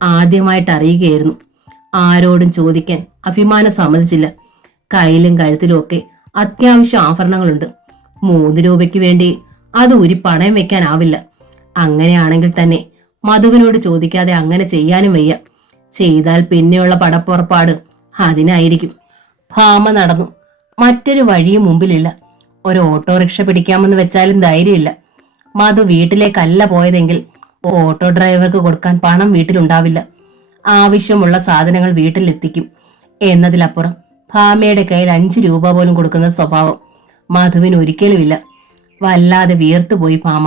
ആദ്യമായിട്ട് അറിയുകയായിരുന്നു. ആരോടും ചോദിക്കാൻ അഭിമാനം സമ്മതിച്ചില്ല. കയ്യിലും കഴുത്തിലും ഒക്കെ അത്യാവശ്യ ആഭരണങ്ങളുണ്ട്. 3 രൂപയ്ക്ക് വേണ്ടി അത് ഒരു പണയം വെക്കാനാവില്ല. അങ്ങനെയാണെങ്കിൽ തന്നെ മധുവിനോട് ചോദിക്കാതെ അങ്ങനെ ചെയ്യാനും വയ്യ. ചെയ്താൽ പിന്നെയുള്ള പടപ്പുറപ്പാട് അതിനായിരിക്കും. ഭാമ നടന്നു. മറ്റൊരു വഴിയും മുമ്പിലില്ല. ഒരു ഓട്ടോറിക്ഷ പിടിക്കാമെന്ന് വെച്ചാലും ധൈര്യമില്ല. മധു വീട്ടിലേക്കല്ല പോയതെങ്കിൽ ഓട്ടോ ഡ്രൈവർക്ക് കൊടുക്കാൻ പണം വീട്ടിലുണ്ടാവില്ല. ആവശ്യമുള്ള സാധനങ്ങൾ വീട്ടിലെത്തിക്കും എന്നതിലപ്പുറം ഭാമയുടെ കയ്യിൽ 5 രൂപ പോലും കൊടുക്കുന്ന സ്വഭാവം മധുവിന് ഒരിക്കലുമില്ല. വല്ലാതെ വീർത്തുപോയി ഭാമ.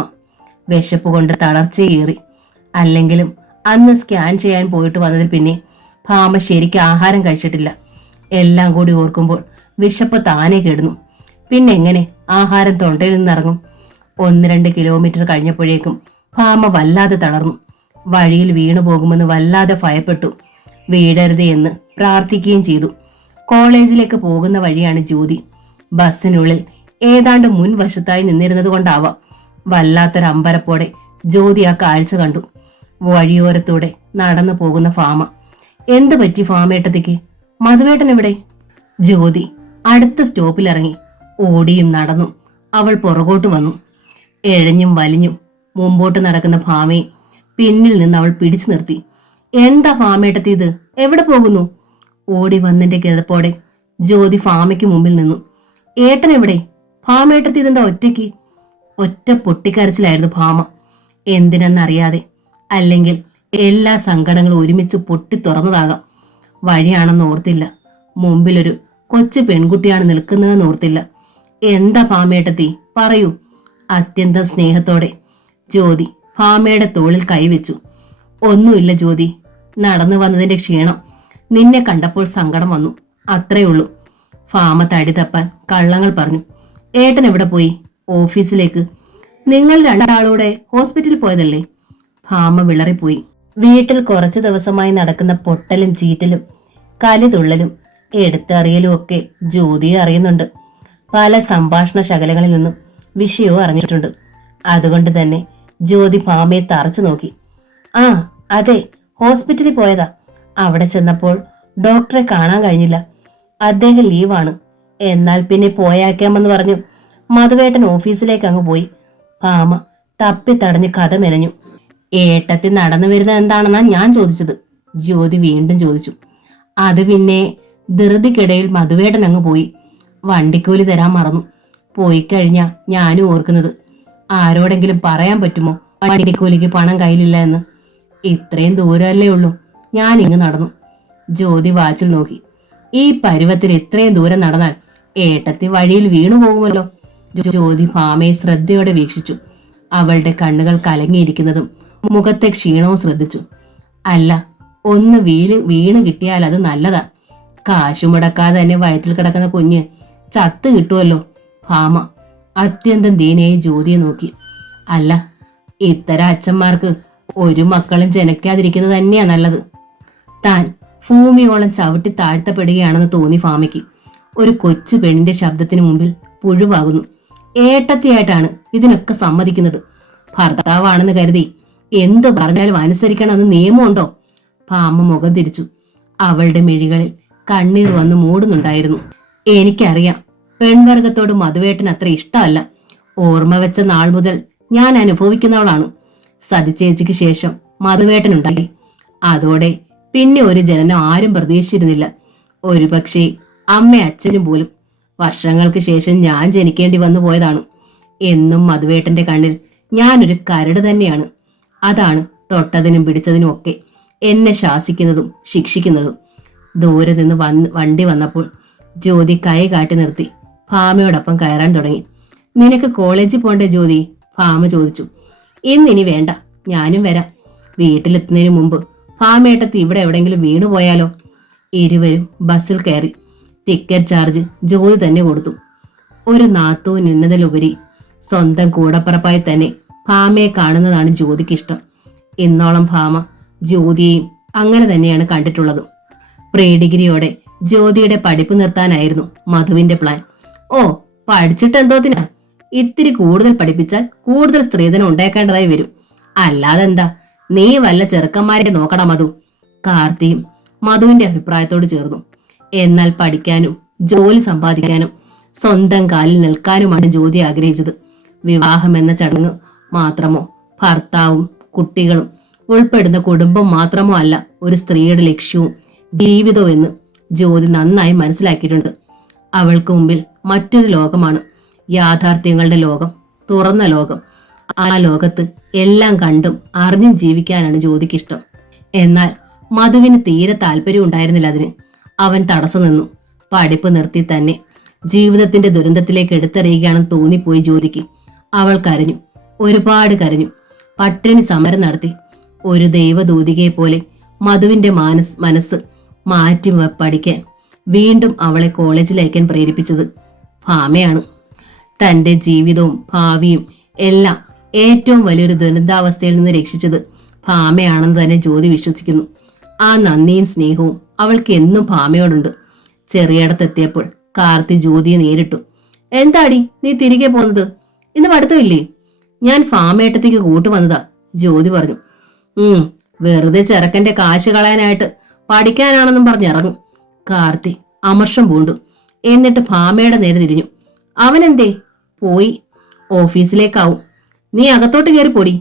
വിശപ്പ് കൊണ്ട് തളർച്ചയേറി. അല്ലെങ്കിലും അന്ന് സ്കാൻ ചെയ്യാൻ പോയിട്ട് വന്നതിൽ പിന്നെ ഭാമ ശരിക്കും ആഹാരം കഴിച്ചിട്ടില്ല. എല്ലാം കൂടി ഓർക്കുമ്പോൾ വിശപ്പ് താനെ കിടന്നു. പിന്നെ എങ്ങനെ ആഹാരം തൊണ്ടയിൽ നിന്നിറങ്ങും? 1-2 കിലോമീറ്റർ കഴിഞ്ഞപ്പോഴേക്കും ഭാമ വല്ലാതെ തളർന്നു. വഴിയിൽ വീണു പോകുമെന്ന് വല്ലാതെ ഭയപ്പെട്ടു. വീഴരുതേ എന്ന് പ്രാർത്ഥിക്കുകയും ചെയ്തു. കോളേജിലേക്ക് പോകുന്ന വഴിയാണ് ജ്യോതി. ബസ്സിനുള്ളിൽ ഏതാണ്ട് മുൻവശത്തായി നിന്നിരുന്നത് കൊണ്ടാവാം വല്ലാത്തൊരു അമ്പരപ്പോടെ ജ്യോതി ആ കാഴ്ച കണ്ടു. വഴിയോരത്തൂടെ നടന്നു പോകുന്ന ഭാമ. എന്ത് പറ്റി ഭാമേട്ടത്തിക്ക്? മധുവേട്ടൻ എവിടെ? ജ്യോതി അടുത്ത സ്റ്റോപ്പിൽ ഇറങ്ങി. ഓടിയും നടന്നു അവൾ പുറകോട്ട് വന്നു. എഴഞ്ഞും വലിഞ്ഞും മുമ്പോട്ട് നടക്കുന്ന ഭാമയെ പിന്നിൽ നിന്ന് അവൾ പിടിച്ചു നിർത്തി. എന്താ ഭാമേട്ടത്തി ഇത്? എവിടെ പോകുന്നു? ഓടി വന്നിന്റെ കിതപ്പോടെ ജ്യോതി ഭാമയ്ക്ക് മുമ്പിൽ നിന്നു. ഏട്ടൻ എവിടെ? ഭാമേട്ടത്തി ഇതെന്താ ഒറ്റയ്ക്ക്? ഒറ്റ പൊട്ടിക്കരച്ചിലായിരുന്നു ഭാമ. എന്തിനെന്നറിയാതെ, അല്ലെങ്കിൽ എല്ലാ സങ്കടങ്ങളും ഒരുമിച്ച് പൊട്ടി തുറന്നതാകാം. വഴിയാണെന്ന് ഓർത്തില്ല. മുമ്പിലൊരു കൊച്ചു പെൺകുട്ടിയാണ് നിൽക്കുന്നതെന്ന് ഓർത്തില്ല. എന്താ ഭാമേട്ടത്തി, പറയൂ. അത്യന്തം സ്നേഹത്തോടെ ജ്യോതി ഭാമയുടെ തോളിൽ കൈവച്ചു. ഒന്നുമില്ല ജ്യോതി, നടന്നു വന്നതിന്റെ ക്ഷീണം. നിന്നെ കണ്ടപ്പോൾ സങ്കടം വന്നു, അത്രേ ഉള്ളൂ. ഭാമ തടി തപ്പാൻ കള്ളങ്ങൾ പറഞ്ഞു. ഏട്ടൻ എവിടെ പോയി? ഓഫീസിലേക്ക്. നിങ്ങൾ രണ്ടാളൂടെ ഹോസ്പിറ്റലിൽ പോയതല്ലേ? ഭാമ വിളറിപ്പോയി. വീട്ടിൽ കുറച്ചു ദിവസമായി നടക്കുന്ന പൊട്ടലും ചീറ്റലും കലിതുള്ളലും എടുത്തറിയലും ഒക്കെ ജ്യോതിയെ അറിയുന്നുണ്ട്. പല സംഭാഷണ ശകലങ്ങളിൽ നിന്നും വിഷയവും അറിഞ്ഞിട്ടുണ്ട്. അതുകൊണ്ട് തന്നെ ജ്യോതി ഭാമയെ തറച്ചു നോക്കി. ആ അതെ, ഹോസ്പിറ്റലിൽ പോയതാ. അവിടെ ചെന്നപ്പോൾ ഡോക്ടറെ കാണാൻ കഴിഞ്ഞില്ല. അദ്ദേഹം ലീവാണ്. എന്നാൽ പിന്നെ പോയാക്കാമെന്ന് പറഞ്ഞു മധുവേട്ടൻ ഓഫീസിലേക്ക് അങ്ങ് പോയി. ഭാമ തപ്പി തടഞ്ഞ് കഥ മെനഞ്ഞു. ഏട്ടത്തി നടന്നു വരുന്നത് എന്താണെന്നാ ഞാൻ ചോദിച്ചത്. ജ്യോതി വീണ്ടും ചോദിച്ചു. അത് പിന്നെ ധൃതിക്കിടയിൽ മധുവേട്ടൻ അങ്ങ് പോയി. വണ്ടിക്കൂലി തരാൻ മറന്നു. പോയി കഴിഞ്ഞാ ഞാനും ഓർക്കുന്നത്. ആരോടെങ്കിലും പറയാൻ പറ്റുമോ വണ്ടിക്കൂലിക്ക് പണം കയ്യിലില്ല എന്ന്? ഇത്രയും ദൂരമല്ലേ ഉള്ളൂ. ഞാൻ ഇങ്ങ് നടന്നു. ജ്യോതി വാച്ചിൽ നോക്കി. ഈ പരുവത്തിൽ ഇത്രയും ദൂരം നടന്നാൽ ഏട്ടത്തി വഴിയിൽ വീണു പോകുമല്ലോ. ജ്യോതി ഭാമയെ ശ്രദ്ധയോടെ വീക്ഷിച്ചു. അവളുടെ കണ്ണുകൾ കലങ്ങിയിരിക്കുന്നതും മുഖത്തെ ക്ഷീണവും ശ്രദ്ധിച്ചു. അല്ല, ഒന്ന് വീണ് കിട്ടിയാൽ അത് നല്ലതാ. കാശു മുടക്കാതെ തന്നെ വയറ്റിൽ കിടക്കുന്ന കുഞ്ഞ് ചത്ത് കിട്ടുമല്ലോ. ഭാമ അത്യന്തം ദീനയായി ജ്യോതിയെ നോക്കി. അല്ല, ഇത്തരം അച്ഛന്മാർക്ക് ഒരു മക്കളും ജനിക്കാതിരിക്കുന്നത് തന്നെയാ നല്ലത്. താൻ ഭൂമിയോളം ചവിട്ടി താഴ്ത്തപ്പെടുകയാണെന്ന് തോന്നി ഭാമയ്ക്ക്. ഒരു കൊച്ചു പെണ്ണിന്റെ ശബ്ദത്തിന് മുമ്പിൽ പുഴുവാകുന്നു. ഏട്ടത്തിയായിട്ടാണ് ഇതിനൊക്കെ സമ്മതിക്കുന്നത്. ഭർത്താവാണെന്ന് കരുതി എന്ത് പറഞ്ഞാലും അനുസരിക്കണമെന്ന് നിയമമുണ്ടോ? ഭാമ മുഖം തിരിച്ചു. അവളുടെ മിഴികളിൽ കണ്ണീർ വന്ന് മൂടുന്നുണ്ടായിരുന്നു. എനിക്കറിയാം, പെൺവർഗത്തോട് മധുവേട്ടന് അത്ര ഇഷ്ടമല്ല. ഓർമ്മ വെച്ച നാൾ മുതൽ ഞാൻ അനുഭവിക്കുന്നവളാണ്. സതിച്ചേച്ചിക്ക് ശേഷം മധുവേട്ടനുണ്ടായി. അതോടെ പിന്നെ ഒരു ജനനം ആരും പ്രതീക്ഷിച്ചിരുന്നില്ല. ഒരുപക്ഷെ അമ്മ അച്ഛനും പോലും. വർഷങ്ങൾക്ക് ശേഷം ഞാൻ ജനിക്കേണ്ടി വന്നു പോയതാണ്. എന്നും മധുവേട്ടന്റെ കണ്ണിൽ ഞാനൊരു കരട് തന്നെയാണ്. അതാണ് തൊട്ടതിനും പിടിച്ചതിനും ഒക്കെ എന്നെ ശാസിക്കുന്നതും ശിക്ഷിക്കുന്നതും. ദൂരെ നിന്ന് വണ്ടി വന്നപ്പോൾ ജ്യോതി കൈ കാട്ടി നിർത്തി ഭാമയോടൊപ്പം കയറാൻ തുടങ്ങി. നിനക്ക് കോളേജിൽ പോണ്ടേ ജ്യോതി? ഭാമ ചോദിച്ചു. ഇന്നിനി വേണ്ട, ഞാനും വരാം. വീട്ടിലെത്തുന്നതിന് മുമ്പ് ഭാമയേട്ടത്തി ഇവിടെ എവിടെങ്കിലും വീണുപോയാലോ? ഇരുവരും ബസ്സിൽ കയറി. ടിക്കറ്റ് ചാർജ് ജ്യോതി തന്നെ കൊടുത്തു. ഒരു നാത്തൂൻ എന്നതിലുപരി സ്വന്തം കൂടപ്പറപ്പായി തന്നെ ഭാമയെ കാണുന്നതാണ് ജ്യോതിക്കിഷ്ടം. ഇന്നോളം ഭാമ ജ്യോതിയെയും അങ്ങനെ തന്നെയാണ് കണ്ടിട്ടുള്ളത്. പ്രീ ഡിഗ്രിയോടെ ജ്യോതിയുടെ പഠിപ്പ് നിർത്താനായിരുന്നു മധുവിന്റെ പ്ലാൻ. ഓ, പഠിച്ചിട്ട് എന്തോത്തിനാ? ഇത്തിരി കൂടുതൽ പഠിപ്പിച്ചാൽ കൂടുതൽ സ്ത്രീധനം ഉണ്ടാക്കേണ്ടതായി വരും. അല്ലാതെന്താ, നീ വല്ല ചെറുക്കന്മാരെ നോക്കടാ മധു. കാർത്തിയും മധുവിന്റെ അഭിപ്രായത്തോട് ചേർന്നു. എന്നാൽ പഠിക്കാനും ജോലി സമ്പാദിക്കാനും സ്വന്തം കാലിൽ നിൽക്കാനുമാണ് ജ്യോതി ആഗ്രഹിച്ചത്. വിവാഹം എന്ന ചടങ്ങ് മാത്രമോ ഭർത്താവും കുട്ടികളും ഉൾപ്പെടുന്ന കുടുംബം മാത്രമോ അല്ല ഒരു സ്ത്രീയുടെ ലക്ഷ്യവും ജീവിതവും എന്ന് ജ്യോതി നന്നായി മനസ്സിലാക്കിയിട്ടുണ്ട്. അവൾക്ക് മുമ്പിൽ മറ്റൊരു ലോകമാണ്, യാഥാർത്ഥ്യങ്ങളുടെ ലോകം, തുറന്ന ലോകം. ആ ലോകത്ത് എല്ലാം കണ്ടും അറിഞ്ഞും ജീവിക്കാനാണ് ജ്യോതിക്കിഷ്ടം. എന്നാൽ മധുവിന് തീരെ താല്പര്യം ഉണ്ടായിരുന്നില്ല അതിന്. അവൻ തടസ്സം നിന്നു. പഠിപ്പ് നിർത്തി തന്നെ ജീവിതത്തിന്റെ ദുരന്തത്തിലേക്ക് എടുത്തെറിയുകയാണെന്ന് തോന്നിപ്പോയി ജ്യോതിക്ക്. അവൾ കരഞ്ഞു, ഒരുപാട് കരഞ്ഞു. പട്ടിണി സമരം നടത്തി. ഒരു ദൈവദൂതികയെ പോലെ മധുവിന്റെ മനസ്സ് മാറ്റി പഠിക്കാൻ വീണ്ടും അവളെ കോളേജിൽ അയക്കാൻ പ്രേരിപ്പിച്ചത് ഭാമയാണ്. തന്റെ ജീവിതവും ഭാവിയും എല്ലാം ഏറ്റവും വലിയൊരു ദുരന്താവസ്ഥയിൽ നിന്ന് രക്ഷിച്ചത് ഭാമയാണെന്ന് തന്നെ ജ്യോതി വിശ്വസിക്കുന്നു. ആ നന്ദിയും സ്നേഹവും അവൾക്ക് എന്നും ഭാമയോടുണ്ട്. ചെറിയടത്തെത്തിയപ്പോൾ കാർത്തി ജ്യോതിയെ നേരിട്ടു. എന്താടി നീ തിരികെ പോന്നത്? ഇന്ന് പഠിത്തമില്ലേ? ഞാൻ ഭാമേട്ടത്തേക്ക് കൂട്ടുവന്നതാ, ജ്യോതി പറഞ്ഞു. വെറുതെ ചെറുക്കന്റെ കാശ് കളയാനായിട്ട് പഠിക്കാനാണെന്നും പറഞ്ഞിറങ്ങും. കാർത്തി അമർഷം പൂണ്ടു. എന്നിട്ട് ഭാമയുടെ നേരെ തിരിഞ്ഞു. അവനെന്തേ? പോയി, ഓഫീസിലേക്കാവും. നീ അകത്തോട്ട് കയറി പൊടി.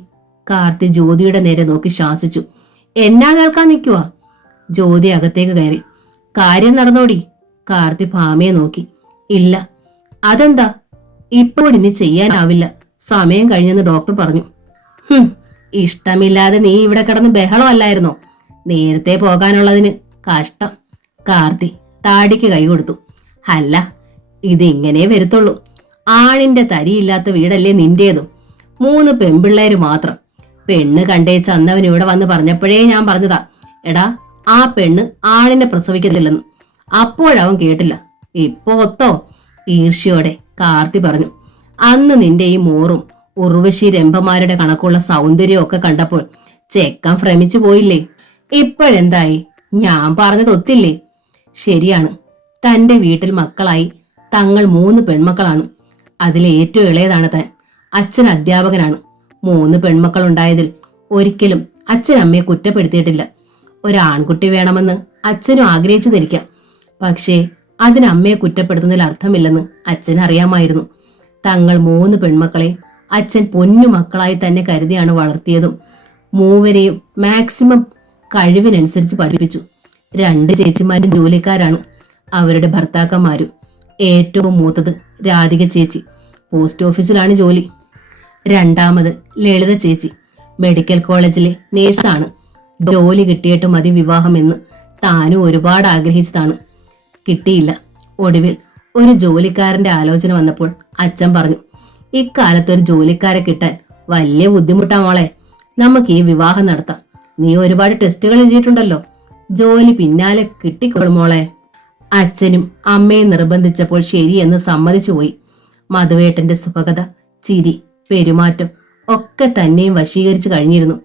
കാർത്തി ജ്യോതിയുടെ നേരെ നോക്കി ശാസിച്ചു. എന്നാ കേൾക്കാൻ നിൽക്കുവാ? ജ്യോതി അകത്തേക്ക് കയറി. കാര്യം നടന്നോടി? കാർത്തി ഭാമയെ നോക്കി. ഇല്ല. അതെന്താ? ഇപ്പോഴിനി ചെയ്യാനാവില്ല, സമയം കഴിഞ്ഞെന്ന് ഡോക്ടർ പറഞ്ഞു. ഇഷ്ടമില്ലാതെ നീ ഇവിടെ കിടന്ന് ബഹളമല്ലായിരുന്നോ? നേരത്തെ പോകാനുള്ളതിന് കഷ്ടം. കാർത്തി താടിക്ക് കൈ കൊടുത്തു. അല്ല, ഇതിങ്ങനെ വരുത്തുള്ളൂ. ആണിന്റെ തരിയില്ലാത്ത വീടല്ലേ നിന്റേതും. 3 പെൺപിള്ളേര് മാത്രം. പെണ്ണ് കണ്ടേച്ച് അന്നവൻ ഇവിടെ വന്ന് പറഞ്ഞപ്പോഴേ ഞാൻ പറഞ്ഞതാ, എടാ ആ പെണ്ണ് ആണിനെ പ്രസവിക്കത്തില്ലെന്ന്. അപ്പോഴവൻ കേട്ടില്ല. ഇപ്പോ ഒത്തോ? ഈർഷ്യോടെ കാർത്തി പറഞ്ഞു. അന്ന് നിന്റെ ഈ മോറും ഉർവശി രംഭമാരുടെ കണക്കുള്ള സൗന്ദര്യം ഒക്കെ കണ്ടപ്പോൾ ചെക്കൻ ഭ്രമിച്ചു പോയില്ലേ? ഇപ്പോഴെന്തായി? ഞാൻ പറഞ്ഞത് ഒത്തില്ലേ? ശരിയാണ്, തന്റെ വീട്ടിൽ മക്കളായി തങ്ങൾ 3 പെൺമക്കളാണ്. അതിലെ ഏറ്റവും ഇളയതാണ് താൻ. അച്ഛൻ അധ്യാപകനാണ്. 3 പെൺമക്കളുണ്ടായതിൽ ഒരിക്കലും അച്ഛൻ അമ്മയെ കുറ്റപ്പെടുത്തിയിട്ടില്ല. ഒരാൺകുട്ടി വേണമെന്ന് അച്ഛനും ആഗ്രഹിച്ചതിരിക്കാം. പക്ഷേ അതിന് അമ്മയെ കുറ്റപ്പെടുത്തുന്നതിൽ അർത്ഥമില്ലെന്ന് അച്ഛൻ അറിയാമായിരുന്നു. തങ്ങൾ 3 പെൺമക്കളെ അച്ഛൻ പൊന്നു മക്കളായി തന്നെ കരുതിയാണ് വളർത്തിയതും. മൂവരെയും മാക്സിമം കഴിവിനനുസരിച്ച് പഠിപ്പിച്ചു. 2 ചേച്ചിമാരും ജോലിക്കാരാണ്. അവരുടെ ഭർത്താക്കന്മാരും. ഏറ്റവും മൂത്തത് രാധിക ചേച്ചി, പോസ്റ്റ് ഓഫീസിലാണ് ജോലി. രണ്ടാമത് ലളിത ചേച്ചി, മെഡിക്കൽ കോളേജിലെ നേഴ്സാണ്. ജോലി കിട്ടിയിട്ട് മതി വിവാഹമെന്ന് താനും ഒരുപാട് ആഗ്രഹിച്ചതാണ്. കിട്ടിയില്ല. ഒടുവിൽ ഒരു ജോലിക്കാരന്റെ ആലോചന വന്നപ്പോൾ അച്ഛൻ പറഞ്ഞു, ഇക്കാലത്ത് ഒരു ജോലിക്കാരെ കിട്ടാൻ വലിയ ബുദ്ധിമുട്ടാ മോളെ. നമുക്ക് ഈ വിവാഹം നടത്താം. നീ ഒരുപാട് ടെസ്റ്റുകൾ എഴുതിയിട്ടുണ്ടല്ലോ. ജോലി പിന്നാലെ കിട്ടിക്കോളും മോളെ. അച്ഛനും അമ്മയും നിർബന്ധിച്ചപ്പോൾ ശരിയെന്ന് സമ്മതിച്ചു പോയി. മധുവേട്ടന്റെ സുഭകത, ചിരി, പെരുമാറ്റം ഒക്കെ തന്നെയും വശീകരിച്ചു കഴിഞ്ഞിരുന്നു.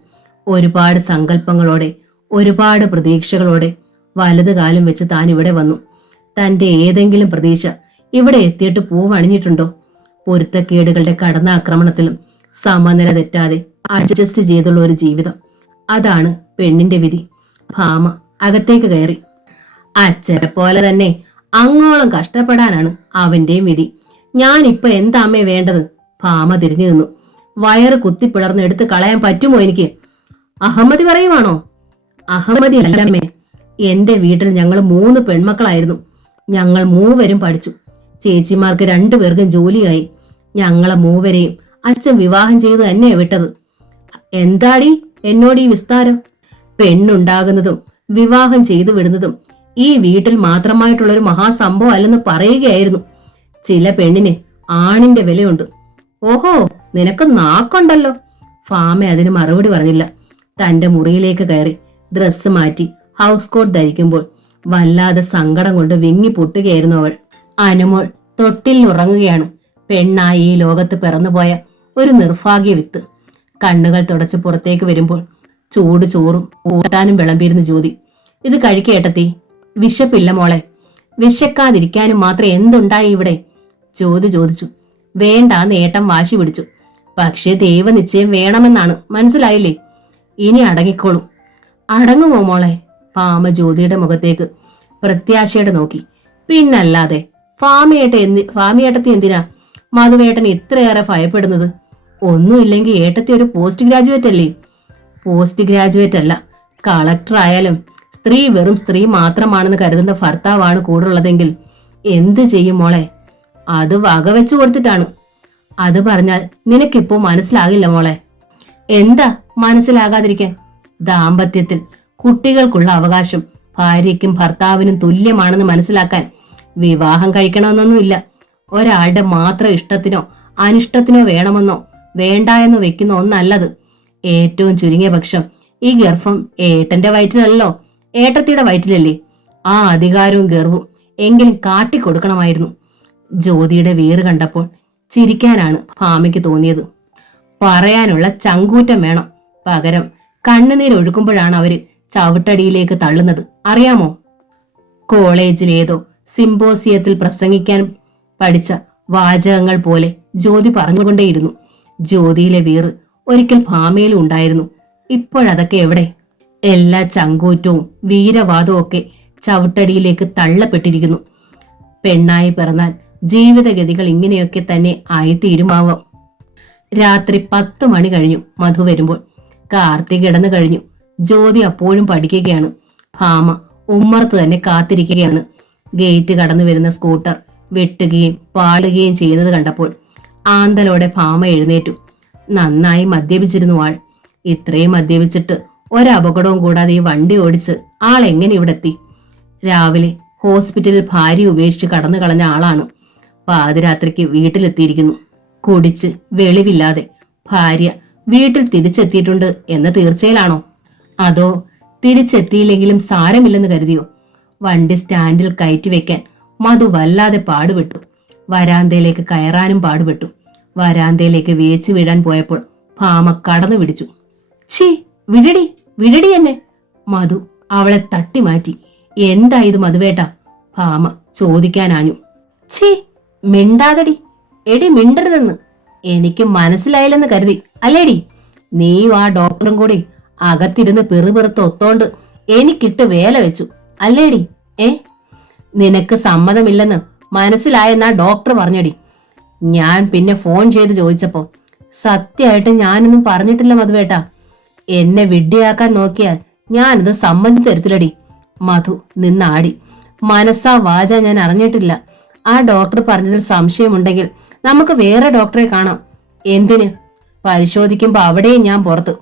ഒരുപാട് സങ്കല്പങ്ങളോടെ, ഒരുപാട് പ്രതീക്ഷകളോടെ വലതുകാലം വെച്ച് താൻ ഇവിടെ വന്നു. തന്റെ ഏതെങ്കിലും പ്രതീക്ഷ ഇവിടെ എത്തിയിട്ട് പൂവണിഞ്ഞിട്ടുണ്ടോ? പൊരുത്തക്കേടുകളുടെ കടന്നാക്രമണത്തിലും സമനില തെറ്റാതെ അഡ്ജസ്റ്റ് ചെയ്തുള്ള ഒരു ജീവിതം, അതാണ് പെണ്ണിന്റെ വിധി. ഭാമ അകത്തേക്ക് കയറി. അച്ഛനെ പോലെ തന്നെ അങ്ങോളം കഷ്ടപ്പെടാനാണ് അവന്റെയും വിധി. ഞാനിപ്പൊ എന്താ അമ്മേ വേണ്ടത്? ഭാമ തിരിഞ്ഞു നിന്നു. വയറ് കുത്തിപ്പിളർന്ന് എടുത്ത് കളയാൻ പറ്റുമോ എനിക്ക്? അഹമ്മതി പറയുവാണോ? അഹമ്മതി അല്ലമ്മേ. എന്റെ വീട്ടിൽ ഞങ്ങൾ 3 പെൺമക്കളായിരുന്നു. ഞങ്ങൾ 3 പഠിച്ചു. ചേച്ചിമാർക്ക് 2 പേർക്കും ജോലിയായി. ഞങ്ങളെ 3 അച്ഛൻ വിവാഹം ചെയ്ത് തന്നെയാ വിട്ടത്. എന്താടി എന്നോട് ഈ വിസ്താരം? പെണ്ണുണ്ടാകുന്നതും വിവാഹം ചെയ്തു വിടുന്നതും ഈ വീട്ടിൽ മാത്രമായിട്ടുള്ളൊരു മഹാസംഭവം അല്ലെന്ന് പറയുകയായിരുന്നു. ചില പെണ്ണിന് ആണിന്റെ വിലയുണ്ട്. ഓഹോ, നിനക്ക് നാക്കുണ്ടല്ലോ. ഫാമ അതിന് മറുപടി പറഞ്ഞില്ല. തന്റെ മുറിയിലേക്ക് കയറി ഡ്രസ്സ് മാറ്റി ഹൗസ് കോട്ട് ധരിക്കുമ്പോൾ വല്ലാതെ സങ്കടം കൊണ്ട് വിങ്ങി പൊട്ടുകയായിരുന്നു അവൾ. അനുമോൾ തൊട്ടിൽ ഉറങ്ങുകയാണ്. പെണ്ണായി ഈ ലോകത്ത് പിറന്നുപോയ ഒരു നിർഭാഗ്യ വിത്ത്. കണ്ണുകൾ തുടച്ച് പുറത്തേക്ക് വരുമ്പോൾ ചൂട് ചോറും കൂട്ടാനും വിളമ്പിയിരുന്നു ജ്യോതി. ഇത് കഴിക്കേട്ടത്തി. വിശപ്പില്ല മോളെ. വിശക്കാതിരിക്കാനും മാത്രം എന്തുണ്ടായി ഇവിടെ? ജ്യോതി ചോദിച്ചു. വേണ്ടാന്ന് ഏട്ടൻ വാശി പിടിച്ചു. പക്ഷേ ദൈവനിശ്ചയം വേണമെന്നാണ്, മനസ്സിലായില്ലേ? ഇനി അടങ്ങിക്കോളും. അടങ്ങുമോ മോളെ? ഭാമ ജ്യോതിയുടെ മുഖത്തേക്ക് പ്രത്യാശയോടെ നോക്കി. പിന്നല്ലാതെ ഫാമിയേട്ടത്തി എന്തിനാ മധുവേട്ടൻ ഇത്രയേറെ ഭയപ്പെടുന്നത്? ഒന്നുമില്ലെങ്കിൽ ഏട്ടത്തി ഒരു പോസ്റ്റ് ഗ്രാജുവേറ്റ് അല്ലേ? പോസ്റ്റ് ഗ്രാജുവേറ്റ് അല്ല, കളക്ടർ ആയാലും സ്ത്രീ വെറും സ്ത്രീ മാത്രമാണെന്ന് കരുതുന്ന ഭർത്താവാണ് കൂടുള്ളതെങ്കിൽ എന്ത് ചെയ്യും മോളെ? അത് വകവെച്ചു കൊടുത്തിട്ടാണ്. അത് പറഞ്ഞാൽ നിനക്കിപ്പോ മനസ്സിലാകില്ല മോളെ. എന്താ മനസ്സിലാകാതിരിക്കാൻ? ദാമ്പത്യത്തിൽ കുട്ടികൾക്കുള്ള അവകാശം ഭാര്യയ്ക്കും ഭർത്താവിനും തുല്യമാണെന്ന് മനസ്സിലാക്കാൻ വിവാഹം കഴിക്കണമെന്നൊന്നുമില്ല. ഒരാളുടെ മാത്രം ഇഷ്ടത്തിനോ അനിഷ്ടത്തിനോ വേണമെന്നോ വേണ്ട എന്ന് വെക്കുന്ന ഒന്നല്ലത്. ഏറ്റവും ചുരുങ്ങിയ പക്ഷം ഈ ഗർഭം ഏട്ടന്റെ വയറ്റിലല്ലോ, ഏട്ടത്തിയുടെ വയറ്റിലല്ലേ. ആ അധികാരവും ഗർവും എങ്കിലും കാട്ടിക്കൊടുക്കണമായിരുന്നു. ജ്യോതിയുടെ വീറ് കണ്ടപ്പോൾ ചിരിക്കാനാണ് ഭാമയ്ക്ക് തോന്നിയത്. പറയാനുള്ള ചങ്കൂറ്റം വേണം. പകരം കണ്ണുനീരൊഴുക്കുമ്പോഴാണ് അവര് ചവിട്ടടിയിലേക്ക് തള്ളുന്നത്, അറിയാമോ? കോളേജിലേതോ സിംബോസിയത്തിൽ പ്രസംഗിക്കാൻ പഠിച്ച വാചകങ്ങൾ പോലെ ജ്യോതി പറഞ്ഞുകൊണ്ടേയിരുന്നു. ജ്യോതിയിലെ വീറ് ഒരിക്കൽ ഭാമയിലും ഉണ്ടായിരുന്നു. ഇപ്പോഴതൊക്കെ എവിടെ? എല്ലാ ചങ്കൂറ്റവും വീരവാദവും ഒക്കെ ചവിട്ടടിയിലേക്ക് തള്ളപ്പെട്ടിരിക്കുന്നു. പെണ്ണായി പിറന്നാൽ ജീവിതഗതികൾ ഇങ്ങനെയൊക്കെ തന്നെ ആയിത്തീരുമാവാം. രാത്രി 10 മണി കഴിഞ്ഞു. മധു വരുമ്പോൾ കാർത്തിക് കിടന്നു കഴിഞ്ഞു. ജ്യോതി അപ്പോഴും പഠിക്കുകയാണ്. ഭാമ ഉമ്മർത്ത് തന്നെ കാത്തിരിക്കുകയാണ്. ഗേറ്റ് കടന്നു വരുന്ന സ്കൂട്ടർ വെട്ടുകയും പാളുകയും ചെയ്യുന്നത് കണ്ടപ്പോൾ ആന്തലോടെ ഭാമ എഴുന്നേറ്റു. നന്നായി മദ്യപിച്ചിരുന്നു ആൾ. ഇത്രയും മദ്യപിച്ചിട്ട് ഒരപകടവും കൂടാതെ ഈ വണ്ടി ഓടിച്ച് ആളെങ്ങനെ ഇവിടെ എത്തി? രാവിലെ ഹോസ്പിറ്റലിൽ ഭാര്യ ഉപേക്ഷിച്ച് കടന്നു കളഞ്ഞ ആളാണ് പാതിരാത്രിക്ക് വീട്ടിലെത്തിയിരിക്കുന്നു. കുടിച്ച് വെളിവില്ലാതെ ഭാര്യ വീട്ടിൽ തിരിച്ചെത്തിയിട്ടുണ്ട് എന്ന തീർച്ചയിലാണോ? അതോ തിരിച്ചെത്തിയില്ലെങ്കിലും സാരമില്ലെന്ന് കരുതിയോ? വണ്ടി സ്റ്റാൻഡിൽ കയറ്റി വെക്കാൻ മധു വല്ലാതെ പാടുപെട്ടു. വരാന്തയിലേക്ക് കയറാനും പാടുപെട്ടു. വരാന്തയിലേക്ക് വേച്ചു വീഴാൻ പോയപ്പോൾ ഭാമ കടന്നു പിടിച്ചു. ഛീ, വിടടി വിടടി എന്നെ! മധു അവളെ തട്ടി മാറ്റി. എന്താ ഇത് മധുവേട്ട? ഭാമ ചോദിക്കാനാഞ്ഞു. ഛീ, മിണ്ടാതടി. എടി മിണ്ടരുതെന്ന് എനിക്ക് മനസ്സിലായില്ലെന്ന് കരുതി അല്ലേടി? നീയും ആ ഡോക്ടറും കൂടി അകത്തിരുന്ന് പെറുപെറുത്ത് ഒത്തോണ്ട് എനിക്കിട്ട് വേല വെച്ചു അല്ലേടി? നിനക്ക് സമ്മതമില്ലെന്ന് മനസ്സിലായെന്നാ ഡോക്ടർ പറഞ്ഞടി. ഞാൻ പിന്നെ ഫോൺ ചെയ്ത് ചോദിച്ചപ്പോ സത്യമായിട്ട് ഞാനൊന്നും പറഞ്ഞിട്ടില്ല മധുവേട്ട. എന്നെ വിഡ്ഢിയാക്കാൻ നോക്കിയാൽ ഞാനിത് സമ്മതിച്ചു തരത്തില്ലടി. മധു നിന്നാടി. മനസ്സാ വാച ഞാൻ അറിഞ്ഞിട്ടില്ല. ആ ഡോക്ടർ പറഞ്ഞതിൽ സംശയമുണ്ടെങ്കിൽ നമുക്ക് വേറെ ഡോക്ടറെ കാണാം. എന്തിന്? പരിശോധിക്കുമ്പോ അവിടെയും ഞാൻ പുറത്ത്.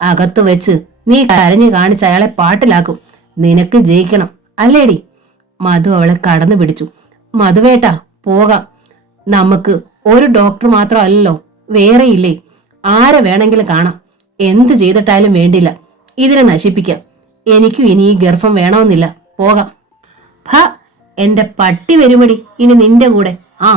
അകത്ത് വെച്ച് നീ കരഞ്ഞു കാണിച്ച് അയാളെ പാട്ടിലാക്കും. നിനക്ക് ജയിക്കണം അല്ലേടി? മധു അവളെ കടന്നു പിടിച്ചു. മധുവേട്ട പോകാം. നമുക്ക് ഒരു ഡോക്ടർ മാത്രമല്ലല്ലോ, വേറെ ഇല്ലേ? ആരെ വേണമെങ്കിലും കാണാം. എന്ത് ചെയ്തിട്ടായാലും വേണ്ടില്ല, ഇതിനെ നശിപ്പിക്കാം. എനിക്കും ഇനി ഈ ഗർഭം വേണമെന്നില്ല. പോകാം. ഭ, എന്റെ പട്ടി വരുമടി ഇനി നിന്റെ കൂടെ. ആ,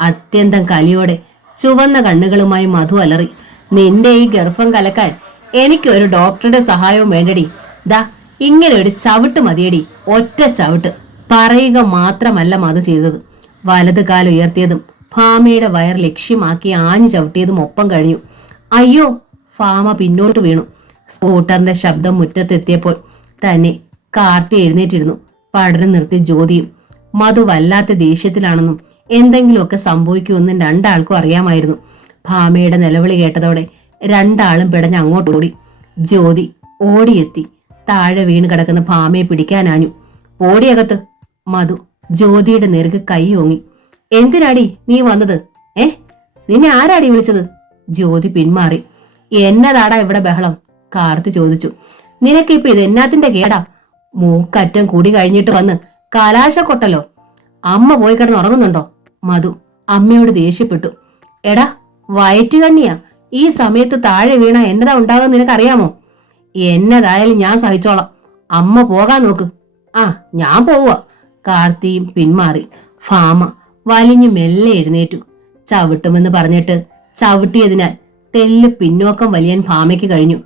അത്യന്തം കലിയോടെ ചുവന്ന കണ്ണുകളുമായി മധു അലറി. നിന്റെ ഈ ഗർഭം കലക്കാൻ എനിക്കൊരു ഡോക്ടറുടെ സഹായവും വേണ്ടടി. ദാ ഇങ്ങനെ ഒരു ചവിട്ട് മതിയടി, ഒറ്റ ചവിട്ട്. പറയുക മാത്രമല്ല മധു ചെയ്തത്. വലത് കാൽ ഉയർത്തിയതും ഭാമയുടെ വയർ ലക്ഷ്യമാക്കി ആഞ്ഞു ചവിട്ടിയതും ഒപ്പം കഴിഞ്ഞു. അയ്യോ! ഭാമ പിന്നോട്ട് വീണു. സ്കൂട്ടറിന്റെ ശബ്ദം മുറ്റത്തെത്തിയപ്പോൾ തന്നെ കാർത്തി എഴുന്നേറ്റിരുന്നു. പഠനം നിർത്തി ജ്യോതിയും. മധു വല്ലാത്ത ദേഷ്യത്തിലാണെന്നും എന്തെങ്കിലുമൊക്കെ സംഭവിക്കുമെന്നും രണ്ടാൾക്കും അറിയാമായിരുന്നു. ഭാമയുടെ നിലവിളി കേട്ടതോടെ രണ്ടാളും പിടഞ്ഞ് അങ്ങോട്ടോടി. ജ്യോതി ഓടിയെത്തി താഴെ വീണ് കിടക്കുന്ന ഭാമയെ പിടിക്കാനാഞ്ഞു. ഓടിയകത്ത്. മധു ജ്യോതിയുടെ നേർക്ക് കൈ ഓങ്ങി. എന്തിനാടി നീ വന്നത്? നിന്നെ ആരാടി വിളിച്ചത്? ജ്യോതി പിന്മാറി. എന്നതാടാ ഇവിടെ ബഹളം? കാർത്തി ചോദിച്ചു. നിനക്കിപ്പൊ ഇത് എന്നാത്തിന്റെ കേടാ? മൂക്കറ്റം കൂടി കഴിഞ്ഞിട്ട് വന്ന് കലാശക്കൊട്ടല്ലോ. അമ്മ പോയി കിടന്ന് ഉറങ്ങുന്നുണ്ടോ? മധു അമ്മയോട് ദേഷ്യപ്പെട്ടു. എടാ വയറ്റുകണ്ണിയാ, ഈ സമയത്ത് താഴെ വീണ എന്നതാ ഉണ്ടാകും നിനക്കറിയാമോ? എന്നതായാലും ഞാൻ സഹിച്ചോളാം. അമ്മ പോകാൻ നോക്ക്. ആ, ഞാൻ പോവുക. കാർത്തിയും പിന്മാറി. ഭാമ വലിഞ്ഞു മെല്ലെ എഴുന്നേറ്റു. ചവിട്ടുമെന്ന് പറഞ്ഞിട്ട് ചവിട്ടിയതിനാൽ തെല്ല് പിന്നോക്കം വലിയാൻ ഭാമയ്ക്ക് കഴിഞ്ഞു.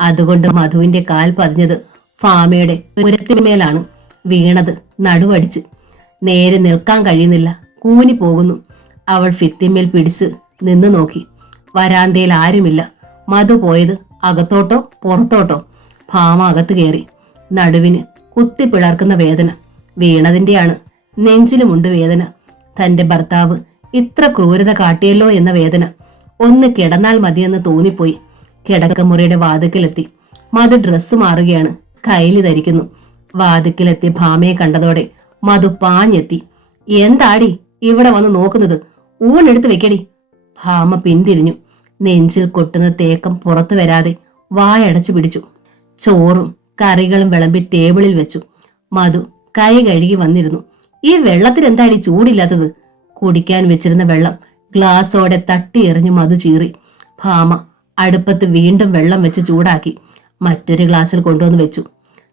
അതുകൊണ്ട് മധുവിന്റെ കാൽ പതിഞ്ഞത് ഭാമയുടെ ഉരത്തിന്മേലാണ്. വീണത് നടുവടിച്ച്. നേരെ നിൽക്കാൻ കഴിയുന്നില്ല, കൂനി പോകുന്നു. അവൾ ഭിത്തിന്മേൽ പിടിച്ച് നിന്നു നോക്കി. വരാന്തയിൽ ആരുമില്ല. മധു പോയത് അകത്തോട്ടോ പുറത്തോട്ടോ? ഭാമ അകത്ത് കയറി. നടുവിന് കുത്തി പിളർക്കുന്ന വേദന. വീണതിന്റെയാണ്. നെഞ്ചിലുമുണ്ട് വേദന. തന്റെ ഭർത്താവ് ഇത്ര ക്രൂരത കാട്ടിയല്ലോ എന്ന വേദന. ഒന്ന് കിടന്നാൽ മതിയെന്ന് തോന്നിപ്പോയി. കിടക്കമുറിയുടെ വാതിക്കലെത്തി. മധു ഡ്രസ്സ് മാറുകയാണ്. കയ്യിൽ ധരിക്കുന്നു. വാതിക്കലെത്തി ഭാമയെ കണ്ടതോടെ മധു പാഞ്ഞെത്തി. എന്താടി ഇവിടെ വന്ന് നോക്കുന്നത്? ഊണെടുത്ത് വെക്കടി. ഭാമ പിന്തിരിഞ്ഞു. നെഞ്ചിൽ കൊട്ടുന്ന തേക്കം പുറത്തു വരാതെ വായടച്ചു പിടിച്ചു. ചോറും കറികളും വിളമ്പി ടേബിളിൽ വെച്ചു. മധു കൈ കഴുകി വന്നിരുന്നു. ഈ വെള്ളത്തിന് എന്താടി ചൂടില്ലാത്തത്? കുടിക്കാൻ വെച്ചിരുന്ന വെള്ളം ഗ്ലാസോടെ തട്ടി എറിഞ്ഞു മധു ചീറി. ഭാമ അടുപ്പത്ത് വീണ്ടും വെള്ളം വെച്ച് ചൂടാക്കി മറ്റൊരു ഗ്ലാസ്സിൽ കൊണ്ടുവന്ന് വെച്ചു.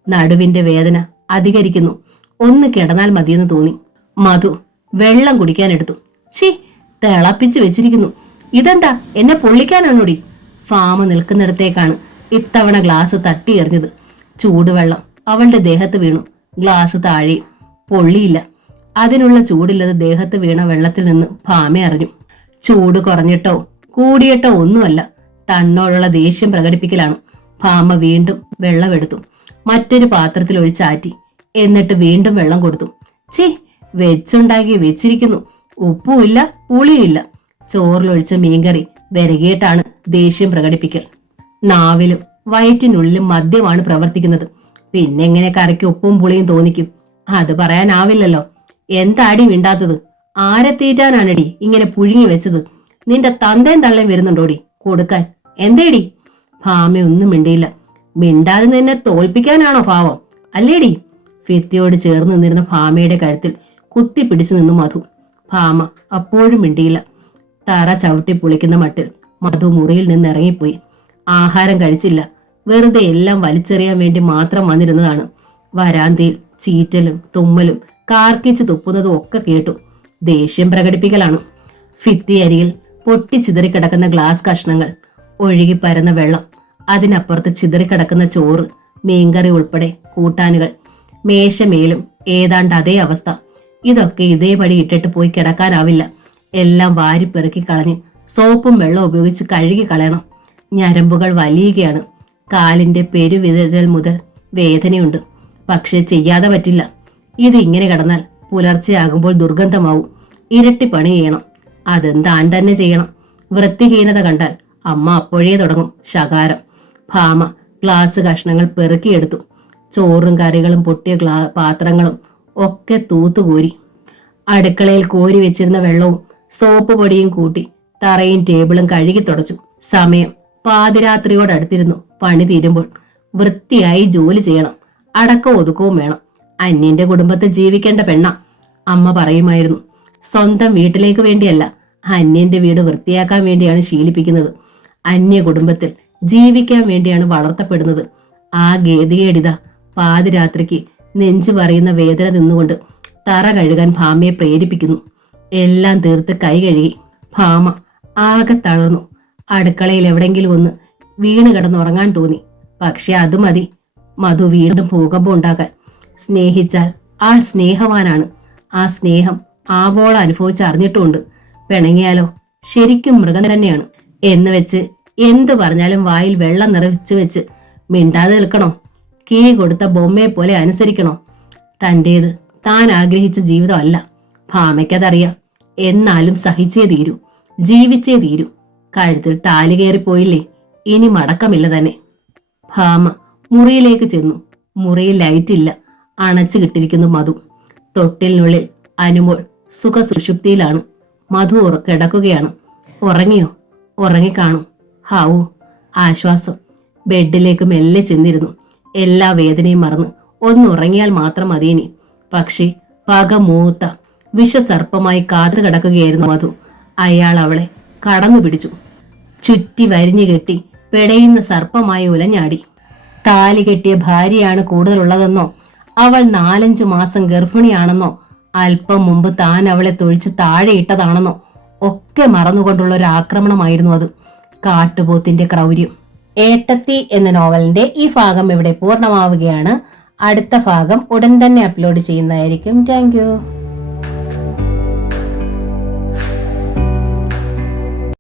നടുവിന്റെ വേദന അധികരിക്കുന്നു. ഒന്ന് കിടന്നാൽ മതിയെന്ന് തോന്നി. മധു വെള്ളം കുടിക്കാനെടുത്തു. ഛീ, തിളപ്പിച്ച് വെച്ചിരിക്കുന്നു. ഇതെന്താ, എന്നെ പൊള്ളിക്കാനാണോടി? ഭാമ നിൽക്കുന്നിടത്തേക്കാണ് ഇത്തവണ ഗ്ലാസ് തട്ടി എറിഞ്ഞത്. ചൂടുവെള്ളം അവളുടെ ദേഹത്ത് വീണു. ഗ്ലാസ് താഴെ. പൊള്ളിയില്ല. അതിനുള്ള ചൂടില്ലത് ദേഹത്ത് വീണ വെള്ളത്തിൽ നിന്ന് ഭാമ അറിഞ്ഞു. ചൂട് കുറഞ്ഞിട്ടോ കൂടിയിട്ടോ ഒന്നുമല്ല, തന്നോടുള്ള ദേഷ്യം പ്രകടിപ്പിക്കലാണ്. ഭാമ വീണ്ടും വെള്ളമെടുത്തു. മറ്റൊരു പാത്രത്തിൽ ഒഴിച്ചാറ്റി. എന്നിട്ട് വീണ്ടും വെള്ളം കൊടുത്തു. ഛീ, വെച്ചുണ്ടാക്കി വെച്ചിരിക്കുന്നു. ഉപ്പുമില്ല പുളിയുമില്ല. ചോറിലൊഴിച്ച മീൻകറി വിരകിയിട്ടാണ് ദേഷ്യം പ്രകടിപ്പിക്കൽ. നാവിലും വയറ്റിനുള്ളിലും മദ്യമാണ് പ്രവർത്തിക്കുന്നത്. പിന്നെങ്ങനെ കറിക്ക് ഉപ്പും പുളിയും തോന്നിക്കും? അത് പറയാനാവില്ലല്ലോ. എന്താടി മിണ്ടാത്തത്? ആരെ തീറ്റാനാണടി ഇങ്ങനെ പുഴുങ്ങി വെച്ചത്? നിന്റെ തന്തയും തള്ളയും വരുന്നുണ്ടോടി കൊടുക്കാൻ? എന്തേടി? ഭാമ ഒന്നും മിണ്ടിയില്ല. മിണ്ടാതെ നിന്നെ തോൽപ്പിക്കാനാണോ ഭാവം, അല്ലേടി? ഫിത്തിയോട് ചേർന്ന് നിന്നിരുന്ന ഭാമയുടെ കഴുത്തിൽ കുത്തിപ്പിടിച്ചു നിന്നു മധു. ഭാമ അപ്പോഴും മിണ്ടിയില്ല. തറ ചവിട്ടി പൊളിക്കുന്ന മട്ടിൽ മധു മുറിയിൽ നിന്ന് ഇറങ്ങിപ്പോയി. ആഹാരം കഴിച്ചില്ല. വെറുതെ എല്ലാം വലിച്ചെറിയാൻ വേണ്ടി മാത്രം വന്നിരുന്നതാണ്. വരാന്തയിൽ ചീറ്റലും തുമ്മലും കാർക്കിച്ച് തുപ്പുന്നതും ഒക്കെ കേട്ടു. ദേഷ്യം പ്രകടിപ്പിക്കലാണ്. ഭിത്തി അരികിൽ പൊട്ടിച്ചിതറിക്കിടക്കുന്ന ഗ്ലാസ് കഷ്ണങ്ങൾ, ഒഴുകി പരന്ന വെള്ളം, അതിനപ്പുറത്ത് ചിതറിക്കിടക്കുന്ന ചോറ്, മീൻകറി ഉൾപ്പെടെ കൂട്ടാനുകൾ. മേശമേലും ഏതാണ്ട് അതേ അവസ്ഥ. ഇതൊക്കെ ഇതേപടി ഇട്ടിട്ട് പോയി കിടക്കാനാവില്ല. എല്ലാം വാരി പെറുക്കി കളഞ്ഞ് സോപ്പും വെള്ളം ഉപയോഗിച്ച് കഴുകി കളയണം. ഞരമ്പുകൾ വലിയുകയാണ്. കാലിന്റെ പെരുവിരൽ മുതൽ വേദനയുണ്ട്. പക്ഷെ ചെയ്യാതെ പറ്റില്ല. ഇത് ഇങ്ങനെ കിടന്നാൽ പുലർച്ചെയാകുമ്പോൾ ദുർഗന്ധമാവും. ഇരട്ടി പണി ചെയ്യണം. അതും താൻ തന്നെ ചെയ്യണം. വൃത്തിഹീനത കണ്ടാൽ അമ്മ അപ്പോഴേ തുടങ്ങും ശകാരം. ഭാമ ഗ്ലാസ് കഷ്ണങ്ങൾ പെറുക്കിയെടുത്തു. ചോറും കറികളും പൊട്ടിയ പാത്രങ്ങളും ഒക്കെ തൂത്തുകോരി. അടുക്കളയിൽ കോരി വെച്ചിരുന്ന വെള്ളവും സോപ്പ് പൊടിയും കൂട്ടി തറയും ടേബിളും കഴുകി തുടച്ചു. സമയം പാതിരാത്രിയോടടുത്തിരുന്നു. പണി തീരുമ്പോൾ വൃത്തിയായി ജോലി ചെയ്യണം. അടക്കവും ഒതുക്കവും വേണം. അന്യന്റെ കുടുംബത്തെ ജീവിക്കേണ്ട പെണ്ണ, അമ്മ പറയുമായിരുന്നു. സ്വന്തം വീട്ടിലേക്ക് വേണ്ടിയല്ല, അന്യന്റെ വീട് വൃത്തിയാക്കാൻ വേണ്ടിയാണ് ശീലിപ്പിക്കുന്നത്. അന്യ കുടുംബത്തിൽ ജീവിക്കാൻ വേണ്ടിയാണ് വളർത്തപ്പെടുന്നത്. ആ ഗതികേടിത പാതിരാത്രിക്ക് നെഞ്ചു പറയുന്ന വേദന നിന്നുകൊണ്ട് തറ കഴുകാൻ ഭാമയെ പ്രേരിപ്പിക്കുന്നു. എല്ലാം തീർത്ത് കൈ കഴുകി ഭാമ ആകെ തളർന്നു. അടുക്കളയിൽ എവിടെങ്കിലും ഒന്ന് വീണ് കിടന്നുറങ്ങാൻ തോന്നി. പക്ഷെ അത് മതി മധു വീണ്ടും ഭൂകമ്പം ഉണ്ടാക്കാൻ. സ്നേഹിച്ചാൽ ആൾ സ്നേഹവാനാണ്. ആ സ്നേഹം ആവോളം അനുഭവിച്ചറിഞ്ഞിട്ടുമുണ്ട്. പിണങ്ങിയാലോ ശരിക്കും മൃഗം തന്നെയാണ് എന്ന് വെച്ച് എന്തു പറഞ്ഞാലും വായിൽ വെള്ളം നിറച്ചു വെച്ച് മിണ്ടാതെ നിൽക്കണോ? കീ കൊടുത്ത ബൊമ്മയെ പോലെ അനുസരിക്കണോ? തൻ്റേത് താൻ ആഗ്രഹിച്ച ജീവിതം അല്ല. ഭാമയ്ക്കതറിയാം. എന്നാലും സഹിച്ചേ തീരൂ, ജീവിച്ചേ തീരൂ. കഴുത്തിൽ താലി കയറിപ്പോയില്ലേ, ഇനി മടക്കമില്ല തന്നെ. ഭാമ മുറിയിലേക്ക് ചെന്നു. മുറിയിൽ ലൈറ്റില്ല. അണച്ചു കിട്ടിരിക്കുന്നു മധു. തൊട്ടിലിനുള്ളിൽ അനുമോൾ സുഖസുഷുപ്തിയിലാണ്. മധു കിടക്കുകയാണ്. ഉറങ്ങിയോ? ഉറങ്ങിക്കാണും. ഹാവൂ, ആശ്വാസം. ബെഡിലേക്ക് മെല്ലെ ചെന്നിരുന്നു. എല്ലാ വേദനയും മറന്ന് ഒന്നുറങ്ങിയാൽ മാത്രം മതിയിനി. പക്ഷേ പക മൂത്ത വിഷസർപ്പമായി കാത്തു കിടക്കുകയായിരുന്നു മധു. അയാൾ അവളെ കടന്നു പിടിച്ചു. ചുറ്റി വരിഞ്ഞു കെട്ടി പെടയുന്ന സർപ്പമായി ഉലഞ്ഞാടി. താലി കെട്ടിയ ഭാര്യയാണ് കൂടുതലുള്ളതെന്നോ, അവൾ 4-5 മാസം ഗർഭിണിയാണെന്നോ, അല്പം മുമ്പ് താൻ അവളെ തൊഴിച്ച് താഴെ ഇട്ടതാണെന്നോ ഒക്കെ മറന്നുകൊണ്ടുള്ള ഒരു ആക്രമണമായിരുന്നു അത്. കാട്ടുപോത്തിന്റെ ക്രൗര്യം. ഏട്ടത്തി എന്ന നോവലിന്റെ ഈ ഭാഗം ഇവിടെ പൂർണ്ണമാവുകയാണ്. അടുത്ത ഭാഗം ഉടൻ തന്നെ അപ്ലോഡ് ചെയ്യുന്നതായിരിക്കും. Thank you.